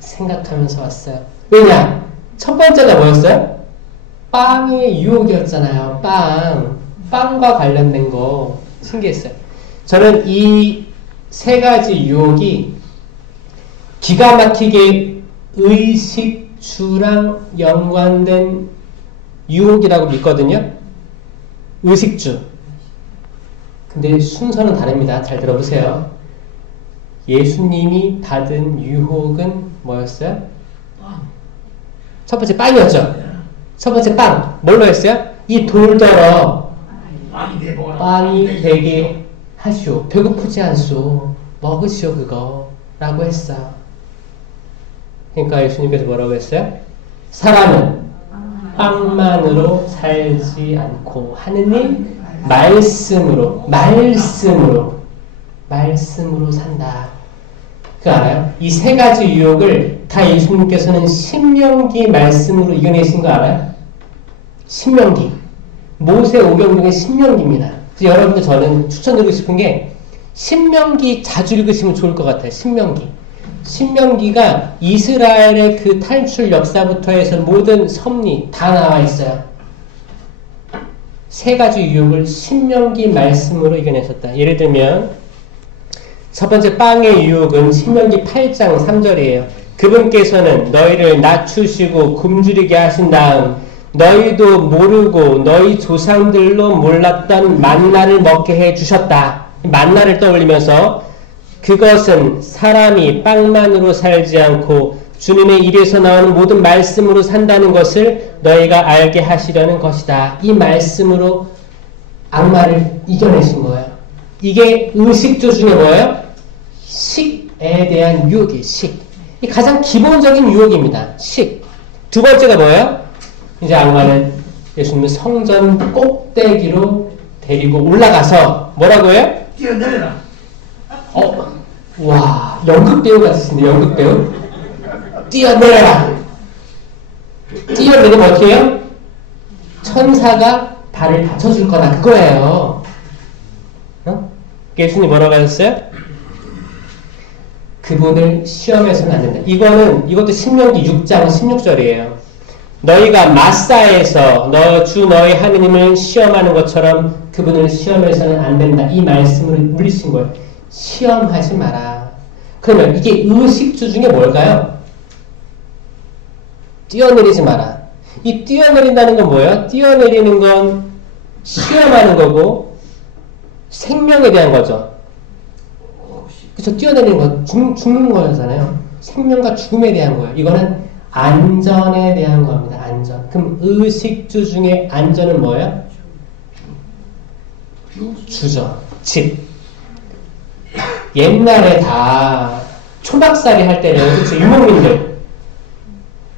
생각하면서 왔어요. 왜냐? 첫 번째가 뭐였어요? 빵의 유혹이었잖아요. 빵과 관련된 거 신기했어요. 저는 이 3가지 유혹이 기가 막히게 의식주랑 연관된 유혹이라고 믿거든요. 의식주. 근데 순서는 다릅니다. 잘 들어보세요. 예수님이 받은 유혹은 뭐였어요? 첫 번째 빵이었죠. 첫 번째 빵. 뭘로 했어요? 이 돌더러 빵이 되게 하시오. 배고프지 않소. 먹으시오 그거. 라고 했어요. 그러니까 예수님께서 뭐라고 했어요? 사람은 빵만으로 살지 않고 하느님 말씀으로 산다. 그거 알아요? 이 3가지 유혹을 다 예수님께서는 신명기 말씀으로 이겨내신 거 알아요? 신명기. 모세 오경 중에 신명기입니다. 그래서 여러분들 저는 추천드리고 싶은 게 신명기 자주 읽으시면 좋을 것 같아요. 신명기가 이스라엘의 그 탈출 역사부터 해서 모든 섭리 다 나와 있어요. 세 가지 유혹을 신명기 말씀으로 이겨내셨다. 예를 들면 첫 번째 빵의 유혹은 신명기 8장 3절이에요. 그분께서는 너희를 낮추시고 굶주리게 하신 다음 너희도 모르고 너희 조상들로 몰랐던 만나를 먹게 해 주셨다. 만나를 떠올리면서 그것은 사람이 빵만으로 살지 않고 주님의 입에서 나오는 모든 말씀으로 산다는 것을 너희가 알게 하시려는 것이다. 이 말씀으로 악마를 이겨내신 거예요. 이게 의식주 중에 뭐예요? 식에 대한 유혹이에요. 식. 이 가장 기본적인 유혹입니다. 식. 두 번째가 뭐예요? 이제 악마는 예수님을 성전 꼭대기로 데리고 올라가서 뭐라고 해요? 뛰어내려라. 와, 연극배우 같으신데, 연극배우? 뛰어내려라. 뛰어내리면 어떻게 해요? 천사가 발을 다쳐줄 거다. 그거예요. 예수님 뭐라고 하셨어요? 그분을 시험해서는 안 된다. 이것도 신명기 6장 16절이에요. 너희가 마사에서 주 너희 하느님을 시험하는 것처럼 그분을 시험해서는 안 된다. 이 말씀을 물리신 거예요. 시험하지 마라. 그러면 이게 의식주 중에 뭘까요? 뛰어내리지 마라. 이 뛰어내린다는 건 뭐예요? 뛰어내리는 건 시험하는 거고 생명에 대한 거죠. 그쵸? 뛰어내리는 건 죽는 거잖아요. 생명과 죽음에 대한 거예요. 이거는 안전에 대한 겁니다. 안전. 그럼 의식주 중에 안전은 뭐예요? 주죠. 집. 옛날에 다 초막살이 할 때는 그쵸? 유목민들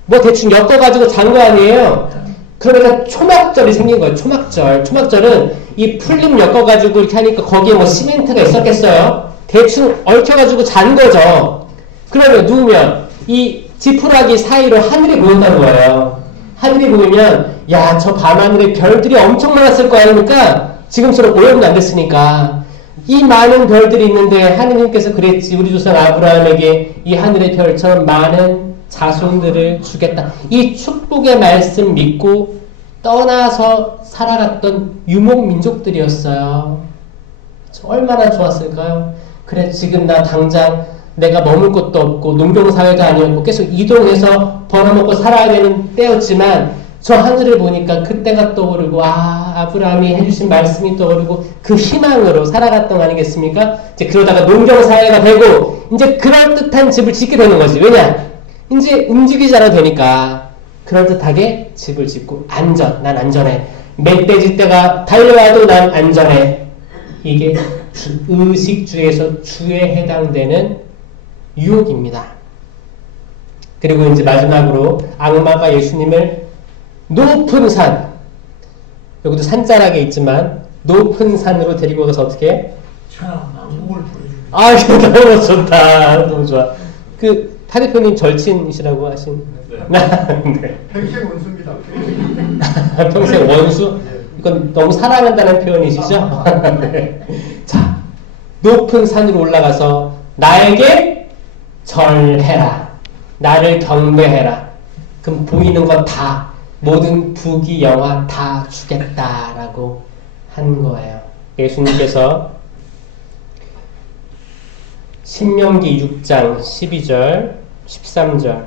뭐 대충 엮어가지고 잔 거 아니에요? 그러니까 초막절이 생긴 거예요. 초막절. 초막절은 이 풀림 엮어가지고 이렇게 하니까 거기에 뭐 시멘트가 있었겠어요? 대충 얽혀가지고 잔 거죠. 그러면 누우면 이 지푸라기 사이로 하늘이 보인다는 거예요. 하늘이 보이면 야, 저 밤하늘에 별들이 엄청 많았을 거 아닙니까? 지금처럼 오염도 안 됐으니까. 이 많은 별들이 있는데 하느님께서 그랬지. 우리 조상 아브라함에게 이 하늘의 별처럼 많은 자손들을 주겠다. 이 축복의 말씀 믿고 떠나서 살아갔던 유목민족들이었어요. 얼마나 좋았을까요? 그래, 지금 나 당장 내가 머물 곳도 없고 농경사회도 아니었고 계속 이동해서 벌어먹고 살아야 되는 때였지만 저 하늘을 보니까 그때가 떠오르고 아브라함이 해주신 말씀이 떠오르고 그 희망으로 살아갔던 거 아니겠습니까? 이제 그러다가 농경사회가 되고 이제 그럴듯한 집을 짓게 되는 거지. 왜냐? 이제 움직이지 않아도 되니까 그럴듯하게 집을 짓고 난 안전해. 멧돼지 떼가 달려와도 난 안전해. 이게 의식주에서 주에 해당되는 유혹입니다. 그리고 이제 마지막으로 악마가 예수님을 높은 산, 여기도 산자락에 있지만 높은 산으로 데리고 가서 어떻게 해? 목을 보여줍니다. 너무 좋다. 너무 좋아. 타 대표님 절친이시라고 하신. 네. 평생 원수입니다. 평생 원수? 이건 너무 사랑한다는 표현이시죠? 네. 자, 높은 산으로 올라가서 나에게 절해라. 나를 경배해라. 그럼 보이는 것 다, 모든 부귀 영화 다 주겠다라고 한 거예요. 예수님께서 신명기 6장 12절, 13절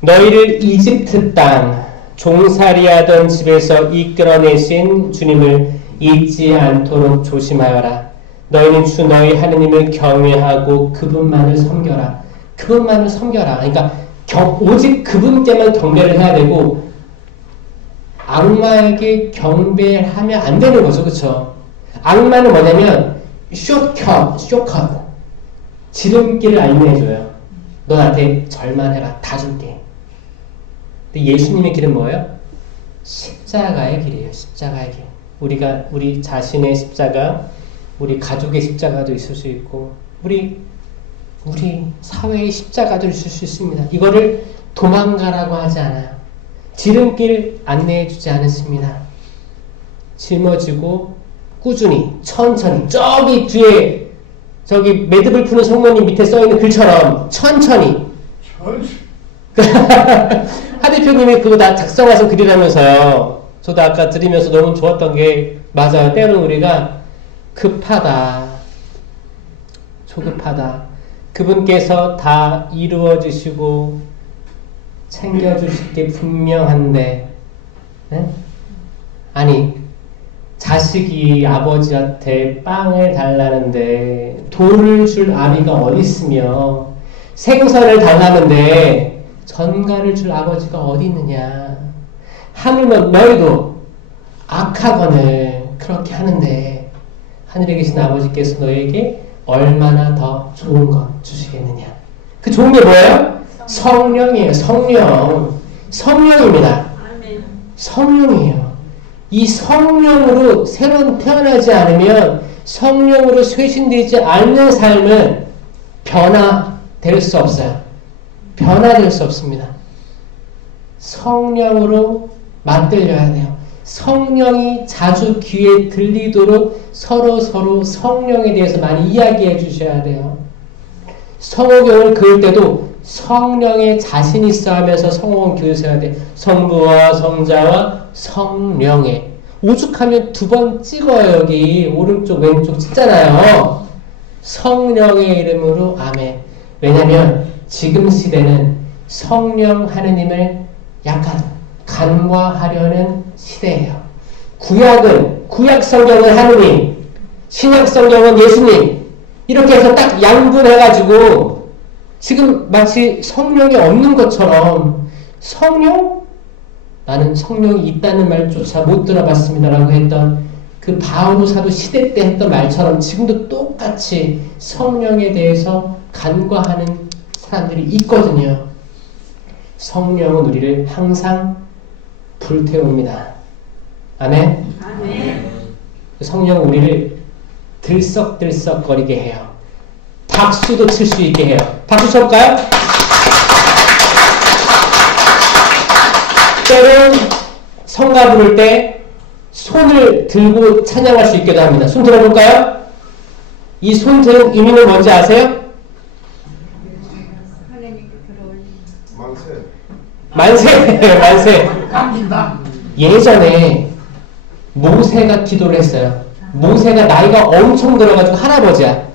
너희를 이집트 땅 종살이하던 집에서 이끌어내신 주님을 잊지 않도록 조심하여라. 너희는 주 너희 하느님을 경외하고 그분만을 섬겨라. 그분만을 섬겨라. 그러니까 오직 그분께만 경배를 해야 되고 악마에게 경배하면 안 되는 거죠. 그렇죠? 악마는 뭐냐면 쇼컷 지름길을 안내해줘요. 너 나한테 절만 해라. 다 줄게. 근데 예수님의 길은 뭐예요? 십자가의 길이에요. 십자가의 길. 우리 자신의 십자가, 우리 가족의 십자가도 있을 수 있고, 우리 사회의 십자가도 있을 수 있습니다. 이거를 도망가라고 하지 않아요. 지름길 안내해주지 않습니다. 짊어지고 꾸준히 천천히 저기 뒤에 저기 매듭을 푸는 성모님 밑에 써있는 글처럼 천천히 하 대표님이 그거 다 작성하신 글이라면서요. 저도 아까 들으면서 너무 좋았던 게 맞아요. 때로는 우리가 급하다, 조급하다. 그분께서 다 이루어 주시고 챙겨 주실 게 분명한데, 네? 아니 자식이 아버지한테 빵을 달라는데 돌을 줄 아비가 어디 있으며, 생선을 달라는데 전갈을 줄 아버지가 어디 있느냐. 하물며 너희도 악하거늘 그렇게 하는데 하늘에 계신 아버지께서 너에게 얼마나 더 좋은 것 주시겠느냐. 그 좋은 게 뭐예요? 성령이에요. 성령입니다. 성령이에요. 이 성령으로 새로 태어나지 않으면, 성령으로 쇄신되지 않는 삶은 변화될 수 없어요. 변화될 수 없습니다. 성령으로 맞들려야 돼요. 성령이 자주 귀에 들리도록 서로 성령에 대해서 많이 이야기해 주셔야 돼요. 성호경을 그을 때도 성령에 자신 있어 하면서 성호경 교수해야 돼. 성부와 성자와 성령에. 오죽하면 2번 찍어요. 여기 오른쪽 왼쪽 찍잖아요. 성령의 이름으로 아멘. 왜냐하면 지금 시대는 성령 하느님을 약간 간과하려는 시대예요. 구약은, 구약 성경은 하느님, 신약 성경은 예수님, 이렇게 해서 딱 양분해가지고 지금 마치 성령이 없는 것처럼, 성령? 나는 성령이 있다는 말조차 못 들어봤습니다 라고 했던 그 바오로 사도 시대 때 했던 말처럼 지금도 똑같이 성령에 대해서 간과하는 사람들이 있거든요. 성령은 우리를 항상 불태웁니다. 아멘? 아멘. 성령은 우리를 들썩들썩거리게 해요. 박수도 칠 수 있게 해요. 박수 쳐볼까요? 때론 성가 부를 때 손을 들고 찬양할 수 있기도 합니다. 손 들어볼까요? 이 손 드는 의미는 뭔지 아세요? 만세. 예전에 모세가 기도를 했어요. 모세가 나이가 엄청 들어가지고 할아버지야.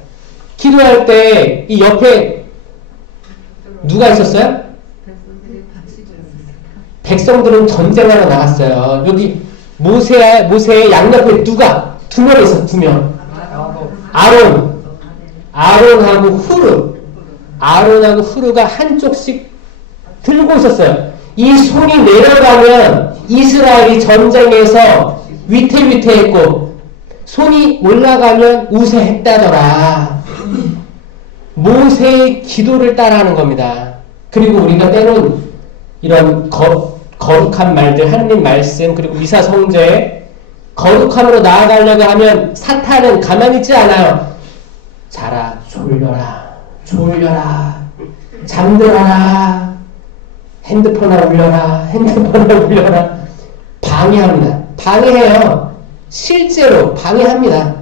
기도할 때 이 옆에 누가 있었어요? 백성들은 전쟁하러 나갔어요. 여기 모세의 양옆에 누가? 2명 있어, 2명. 아론하고 후르. 아론하고 후르가 한쪽씩 들고 있었어요. 이 손이 내려가면 이스라엘이 전쟁에서 위태위태했고, 손이 올라가면 우세했다더라. 모세의 기도를 따라하는 겁니다. 그리고 우리가 때론 이런 거룩한 말들, 하느님 말씀, 그리고 미사성제, 거룩함으로 나아가려고 하면 사탄은 가만히 있지 않아요. 자라, 졸려라, 잠들어라, 핸드폰을 울려라, 방해합니다. 방해해요. 실제로 방해합니다.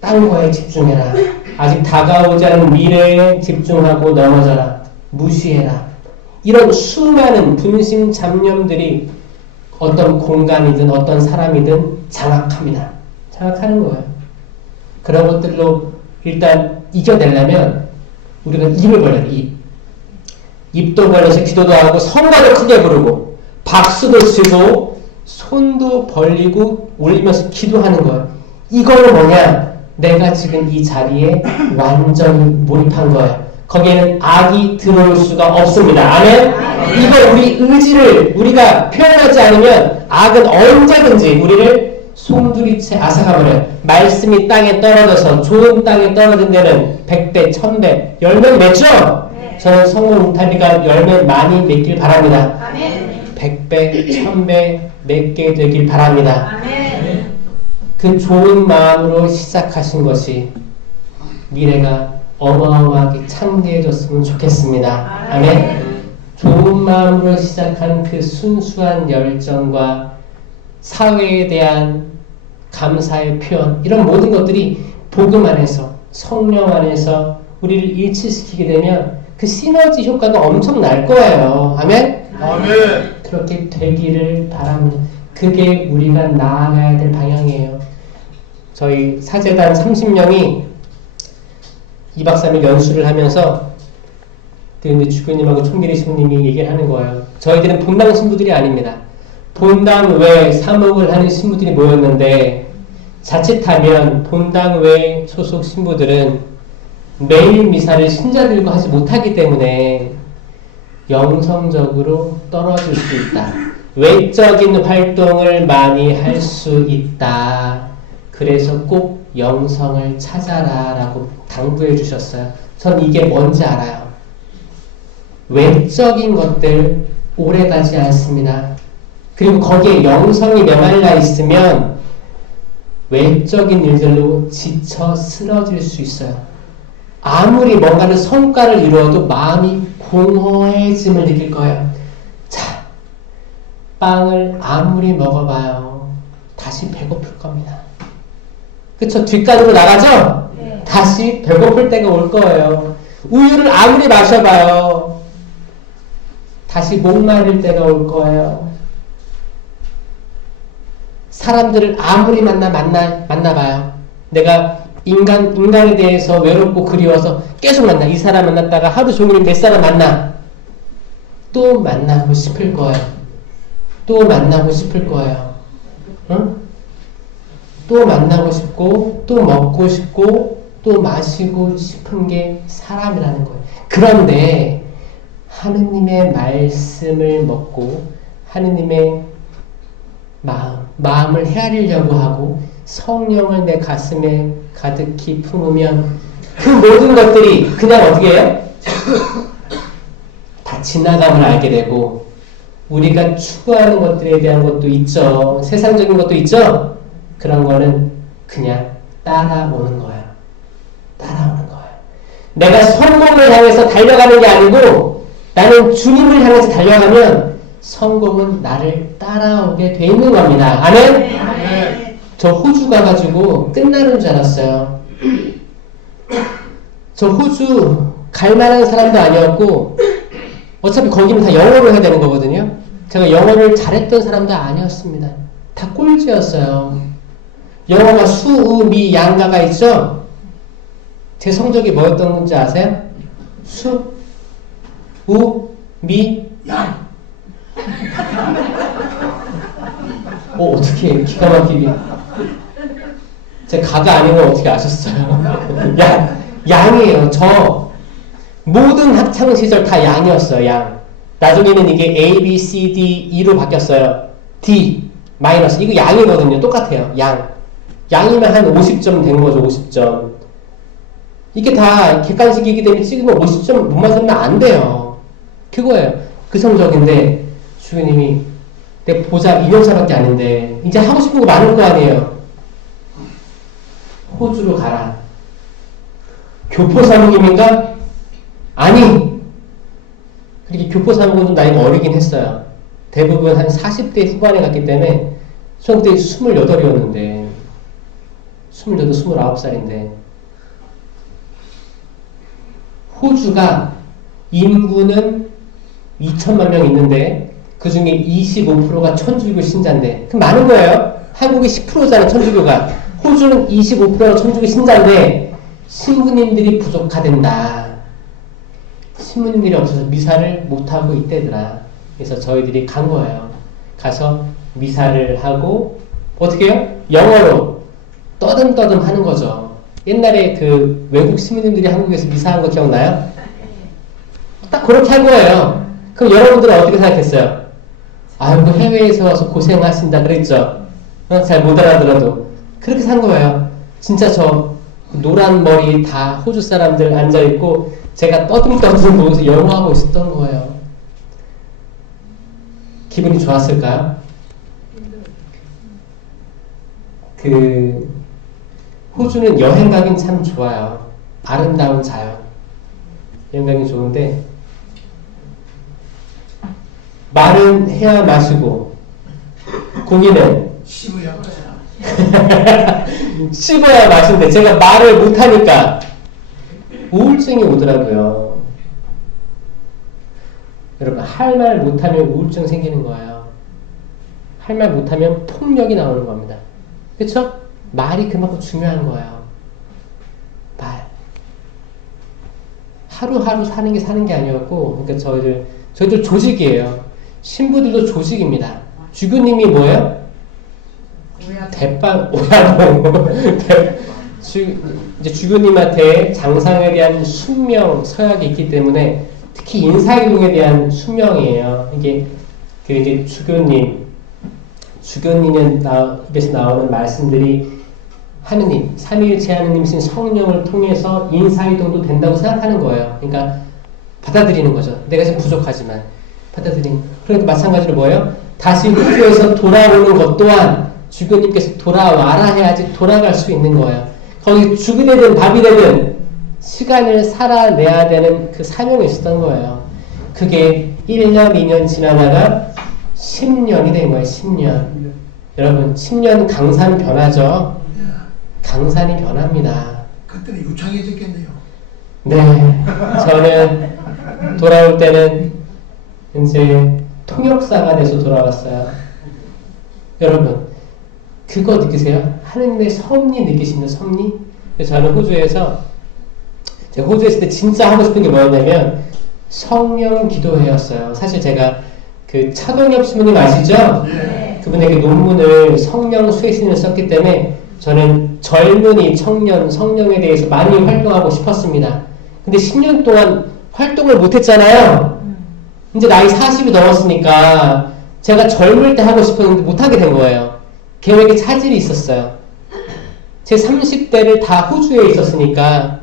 딴 거에 집중해라. 아직 다가오지 않은 미래에 집중하고 넘어져라. 무시해라. 이런 수많은 분심 잡념들이 어떤 공간이든 어떤 사람이든 장악합니다. 장악하는 거예요. 그런 것들로 일단 이겨내려면 우리가 입을 벌려요. 입도 벌려서 기도도 하고 성가도 크게 부르고 박수도 치고 손도 벌리고 올리면서 기도하는 거예요. 이거는 뭐냐? 내가 지금 이 자리에 완전히 몰입한 거예요. 거기에는 악이 들어올 수가 없습니다. 아멘? 이거 우리 의지를 우리가 표현하지 않으면 악은 언제든지 우리를 송두리째 앗아가버려요. 말씀이 땅에 떨어져서 좋은 땅에 떨어진 데는 100배, 1000배, 열매 맺죠? 저는 성공 울타리가 열매 많이 맺길 바랍니다. 아멘. 100배, 1000배 맺게 되길 바랍니다. 아멘. 그 좋은 마음으로 시작하신 것이 미래가 어마어마하게 창대해졌으면 좋겠습니다. 아멘. 좋은 마음으로 시작한 그 순수한 열정과 사회에 대한 감사의 표현, 이런 모든 것들이 복음 안에서, 성령 안에서 우리를 일치시키게 되면 그 시너지 효과가 엄청 날 거예요. 아멘? 아멘. 그렇게 되기를 바랍니다. 그게 우리가 나아가야 될 방향이에요. 저희 사제단 30명이 2박 3일 연수를 하면서 근데 주교님하고 총계리 신부님이 얘기를 하는 거예요. 저희들은 본당 신부들이 아닙니다. 본당 외 사목을 하는 신부들이 모였는데 자칫하면 본당 외 소속 신부들은 매일 미사를 신자들과 하지 못하기 때문에 영성적으로 떨어질 수 있다. 외적인 활동을 많이 할 수 있다. 그래서 꼭 영성을 찾아라 라고 당부해 주셨어요. 전 이게 뭔지 알아요. 외적인 것들 오래가지 않습니다. 그리고 거기에 영성이 메말라 있으면 외적인 일들로 지쳐 쓰러질 수 있어요. 아무리 뭔가를 성과를 이루어도 마음이 공허해짐을 느낄 거예요. 자, 빵을 아무리 먹어봐요. 다시 배고플 겁니다. 그쵸? 뒷간으로 나가죠? 네. 다시 배고플 때가 올 거예요. 우유를 아무리 마셔봐요. 다시 목마를 때가 올 거예요. 사람들을 아무리 만나봐요. 내가 인간에 대해서 외롭고 그리워서 계속 만나. 이 사람 만났다가 하루 종일 몇 사람 만나. 또 만나고 싶을 거예요. 또 만나고 싶을 거예요. 응? 또 만나고 싶고, 또 먹고 싶고, 또 마시고 싶은 게 사람이라는 거예요. 그런데 하느님의 말씀을 먹고 하느님의 마음을 헤아리려고 하고 성령을 내 가슴에 가득히 품으면 그 모든 것들이 그냥 어떻게 해요? 다 지나감을 알게 되고 우리가 추구하는 것들에 대한 것도 있죠. 세상적인 것도 있죠. 그런 거는 그냥 따라오는 거예요. 따라오는 거예요. 내가 성공을 향해서 달려가는 게 아니고 나는 주님을 향해서 달려가면 성공은 나를 따라오게 돼 있는 겁니다. 아멘? 네. 저 호주 가가지고 끝나는 줄 알았어요. 저 호주 갈 만한 사람도 아니었고 어차피 거기는 다 영어로 해야 되는 거거든요. 제가 영어를 잘했던 사람도 아니었습니다. 다 꼴찌였어요. 영어가 수, 우, 미, 양가가 있죠? 제 성적이 뭐였던 건지 아세요? 수, 우, 미, 양. 어떻게 기가 막히게. 제 가가 아닌 걸 어떻게 아셨어요? 양이에요. 저 모든 학창시절 다 양이었어요. 양. 나중에는 이게 A, B, C, D, E로 바뀌었어요. D, 마이너스. 이거 양이거든요. 똑같아요. 양이면 한 50점 되는 거죠. 50점. 이게 다 객관식이기 때문에 찍으면 50점 못 맞으면 안 돼요. 그거예요. 그 성적인데 주교님이 내 보자 2년차밖에 아닌데 이제 하고 싶은 거 많을 거 아니에요. 호주로 가라. 교포 사모님인가? 아니. 그렇게 교포 사모님은 좀 나이가 어리긴 했어요. 대부분 한 40대 후반에 갔기 때문에 전 그때 28이었는데 28, 29살인데 호주가 인구는 2천만 명 있는데 그 중에 25%가 천주교 신자인데 그 많은 거예요. 한국이 10%잖아 천주교가. 호주는 25%가 천주교 신자인데 신부님들이 부족하댄다. 신부님들이 없어서 미사를 못하고 있대더라. 그래서 저희들이 간 거예요. 가서 미사를 하고 어떻게 해요? 영어로 떠듬떠듬 하는 거죠. 옛날에 그 외국 시민들이 한국에서 미사한 거 기억나요? 딱 그렇게 한 거예요. 그럼 여러분들은 어떻게 생각했어요? 아이고 해외에서 와서 고생하신다 그랬죠? 잘 못 알아들어도 그렇게 산 거예요. 진짜 저 노란 머리 다 호주 사람들 앉아있고 제가 떠듬떠듬 보면서 영어하고 있었던 거예요. 기분이 좋았을까요? 호주는 여행 가긴 참 좋아요. 아름다운 자연. 여행 가긴 좋은데 말은 해야 마시고 고기는 씹어야 마셔. 씹어야 마시는데 제가 말을 못하니까 우울증이 오더라고요. 여러분, 할 말 못하면 우울증 생기는 거예요. 할 말 못하면 폭력이 나오는 겁니다. 그쵸? 말이 그만큼 중요한 거예요. 말. 하루하루 사는 게 아니었고, 그러니까 저희들 조직이에요. 신부들도 조직입니다. 주교님이 뭐예요? 대빵, 오야봉. 이제 주교님한테 장상에 대한 숙명, 서약이 있기 때문에 특히 인사이동에 대한 숙명이에요. 이게 이제 주교님의 입에서 나오는 말씀들이 하느님, 삼위일체 하느님이신 성령을 통해서 인사이동도 된다고 생각하는 거예요. 그러니까 받아들이는 거죠. 내가 지금 부족하지만 받아들이는. 그러니까 마찬가지로 뭐예요? 다시 호주에서 돌아오는 것 또한 주교님께서 돌아와라 해야지 돌아갈 수 있는 거예요. 거기 죽이 되든 밥이 되든 시간을 살아내야 되는 그 사명이 있었던 거예요. 그게 1년, 2년 지나다가 10년이 된 거예요. 10년. 여러분, 10년 강산 변하죠? 강산이 변합니다. 그때는 유창해졌겠네요. 네. 저는 돌아올 때는 이제 통역사가 돼서 돌아왔어요. 여러분, 그거 느끼세요? 하느님의 섭리 느끼시는 섭리? 그래서 저는 제가 호주에 있을 때 진짜 하고 싶은 게 뭐였냐면 성령 기도회였어요. 사실 제가 그 차동엽 신부님 아시죠? 네. 그분에게 논문을 성령 수혜신을 썼기 때문에 저는 젊은이, 청년, 성령에 대해서 많이 활동하고 싶었습니다. 근데 10년 동안 활동을 못했잖아요. 이제 나이 40이 넘었으니까 제가 젊을 때 하고 싶었는데 못하게 된 거예요. 계획에 차질이 있었어요. 제 30대를 다 호주에 있었으니까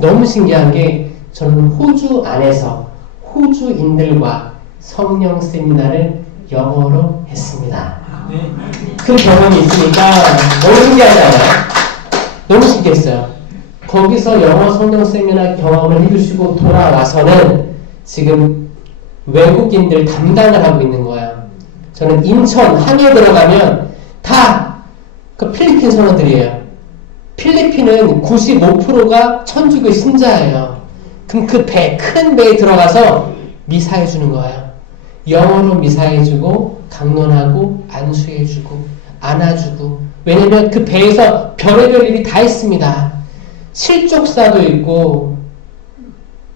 너무 신기한 게 저는 호주 안에서 호주인들과 성령 세미나를 영어로 했습니다. 그 경험이 있으니까 너무 신기하잖아요. 너무 신기했어요. 거기서 영어 성령 세미나 경험을 해주시고 돌아와서는 지금 외국인들 담당을 하고 있는 거예요. 저는 인천, 항해에 들어가면 다 그 필리핀 선원들이에요. 필리핀은 95%가 천주교 신자예요. 그럼 그 큰 배에 들어가서 미사해주는 거예요. 영어로 미사해주고 강론하고 안수해주고 안아주고. 왜냐면 그 배에서 별의별 일이 다 있습니다. 실족사도 있고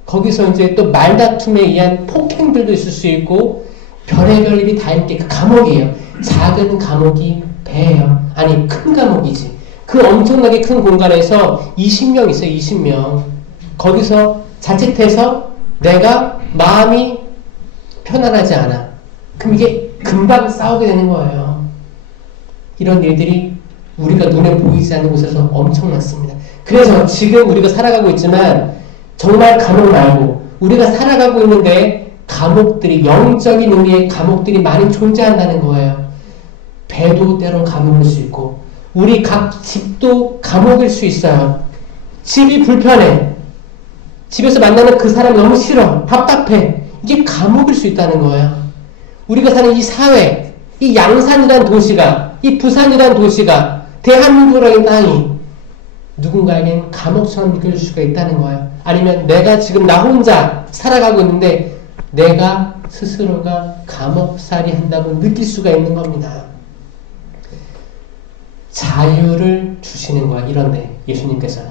거기서 이제 또 말다툼에 의한 폭행들도 있을 수 있고 별의별 일이 다 있는 게 그 감옥이에요. 작은 감옥이 배예요. 아니 큰 감옥이지. 그 엄청나게 큰 공간에서 20명 있어요. 20명. 거기서 자칫해서 내가 마음이 편안하지 않아. 그럼 이게 금방 싸우게 되는 거예요. 이런 일들이 우리가 눈에 보이지 않는 곳에서 엄청 많습니다. 그래서 지금 우리가 살아가고 있지만 정말 감옥 말고 우리가 살아가고 있는데 감옥들이, 영적인 의미의 감옥들이 많이 존재한다는 거예요. 배도 때론 감옥일 수 있고 우리 각 집도 감옥일 수 있어요. 집이 불편해. 집에서 만나는 그 사람이 너무 싫어. 답답해. 이게 감옥일 수 있다는 거예요. 우리가 사는 이 사회, 이 양산이라는 도시가, 이 부산이라는 도시가, 대한민국이라는 땅이 누군가에겐 감옥처럼 느껴질 수가 있다는 거예요. 아니면 내가 지금 나 혼자 살아가고 있는데 내가 스스로가 감옥살이 한다고 느낄 수가 있는 겁니다. 자유를 주시는 거야. 이런데 예수님께서는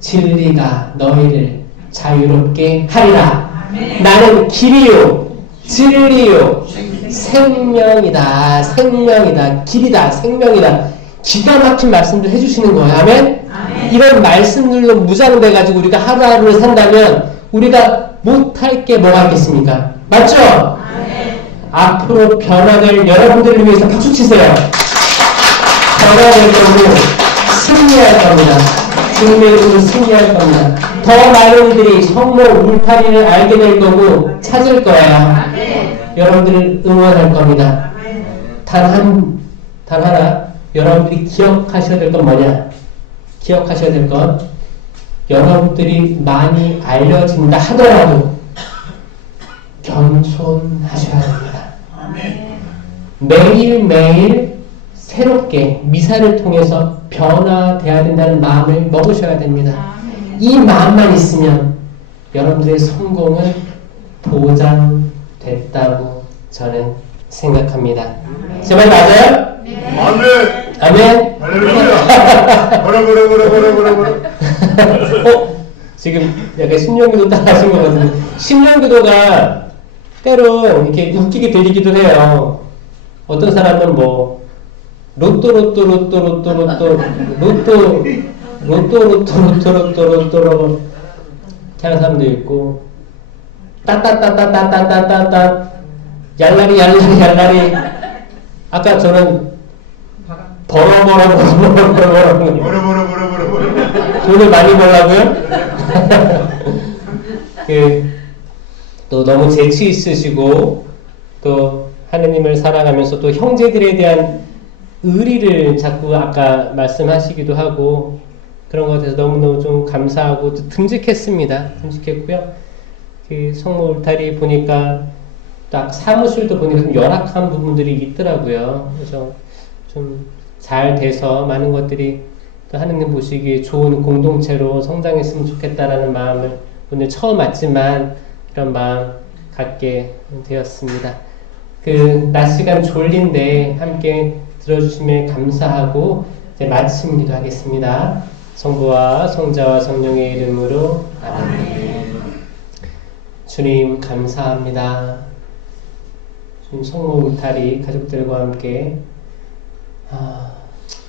진리가 너희를 자유롭게 하리라. 아멘. 나는 길이요 진리요 생명이다. 생명이다. 길이다. 생명이다. 기가 막힌 말씀들 해주시는 거예요. 아멘? 아멘. 이런 말씀들로 무장돼가지고 우리가 하루하루를 산다면 우리가 못할 게 뭐가 있겠습니까? 맞죠? 아멘. 앞으로 변화될 여러분들을 위해서 박수 치세요. 변화될 거고 승리할 겁니다. 승리로 승리할 겁니다. 더 많은 이들이 성모 울타리를 알게 될 거고 찾을 거예요. 여러분들을 응원할 겁니다. 단 하나 여러분들이 기억하셔야 될 건 뭐냐? 기억하셔야 될 건 여러분들이 많이 알려진다 하더라도 겸손하셔야 됩니다. 매일매일 새롭게 미사를 통해서 변화돼야 된다는 마음을 먹으셔야 됩니다. 이 마음만 있으면 여러분들의 성공은 보장됩니다. 됐다고 저는 생각합니다. 제 말 맞아요? 아멘. 아멘? 할렐루야. 뭐라. 지금 약간 신령기도 따라하신 것 같은데, 신령기도가 때론 이렇게 웃기게 들리기도 해요. 어떤 사람은 뭐 로또 하는 사람도 있고, 따따따따따따따따 얄라리 아까 저는 버러버러 돈을 많이 벌라고요? 또 너무 재치 있으시고 또 하느님을 사랑하면서 또 형제들에 대한 의리를 자꾸 아까 말씀하시기도 하고 그런 것 같아서 너무너무 좀 감사하고 또 듬직했고요. 그 성모 울타리 보니까 딱 사무실도 보니까 좀 열악한 부분들이 있더라고요. 그래서 좀 잘 돼서 많은 것들이 또 하느님 보시기에 좋은 공동체로 성장했으면 좋겠다라는 마음을 오늘 처음 왔지만 이런 마음 갖게 되었습니다. 그 낮 시간 졸린데 함께 들어주심에 감사하고 이제 마침 기도하겠습니다. 성부와 성자와 성령의 이름으로 아멘. 주님 감사합니다. 주님 성모 울타리 가족들과 함께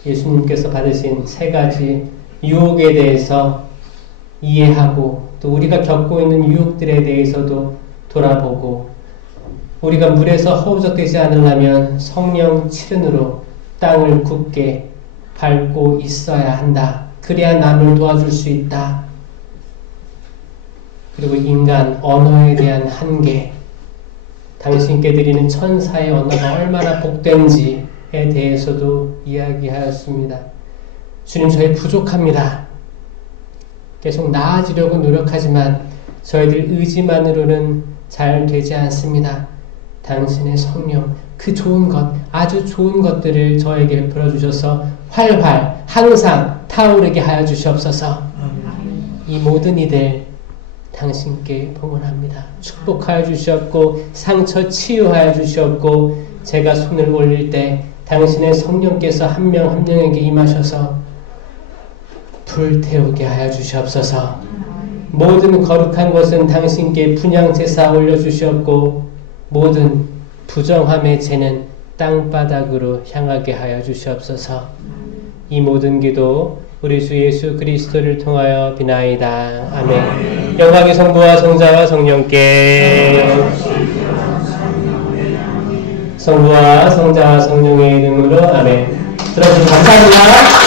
예수님께서 받으신 세 가지 유혹에 대해서 이해하고 또 우리가 겪고 있는 유혹들에 대해서도 돌아보고 우리가 물에서 허우적대지 않으려면 성령 칠은으로 땅을 굳게 밟고 있어야 한다. 그래야 남을 도와줄 수 있다. 그리고 인간 언어에 대한 한계, 당신께 드리는 천사의 언어가 얼마나 복된지에 대해서도 이야기하였습니다. 주님, 저희 부족합니다. 계속 나아지려고 노력하지만 저희들 의지만으로는 잘 되지 않습니다. 당신의 성령, 그 좋은 것, 아주 좋은 것들을 저에게 베풀어 주셔서 활활 항상 타오르게 하여 주시옵소서. 이 모든 이들 당신께 봉헌합니다. 축복하여 주시옵고 상처 치유하여 주시옵고 제가 손을 올릴 때 당신의 성령께서 한 명 한 명에게 임하셔서 불태우게 하여 주시옵소서. 모든 거룩한 것은 당신께 분향제사 올려주시옵고 모든 부정함의 죄는 땅바닥으로 향하게 하여 주시옵소서. 이 모든 기도 우리 주 예수 그리스도를 통하여 비나이다. 아멘. 영광의 성부와 성자와 성령께 성부와 성자와 성령의 이름으로 아멘. 들어주셔서 감사합니다.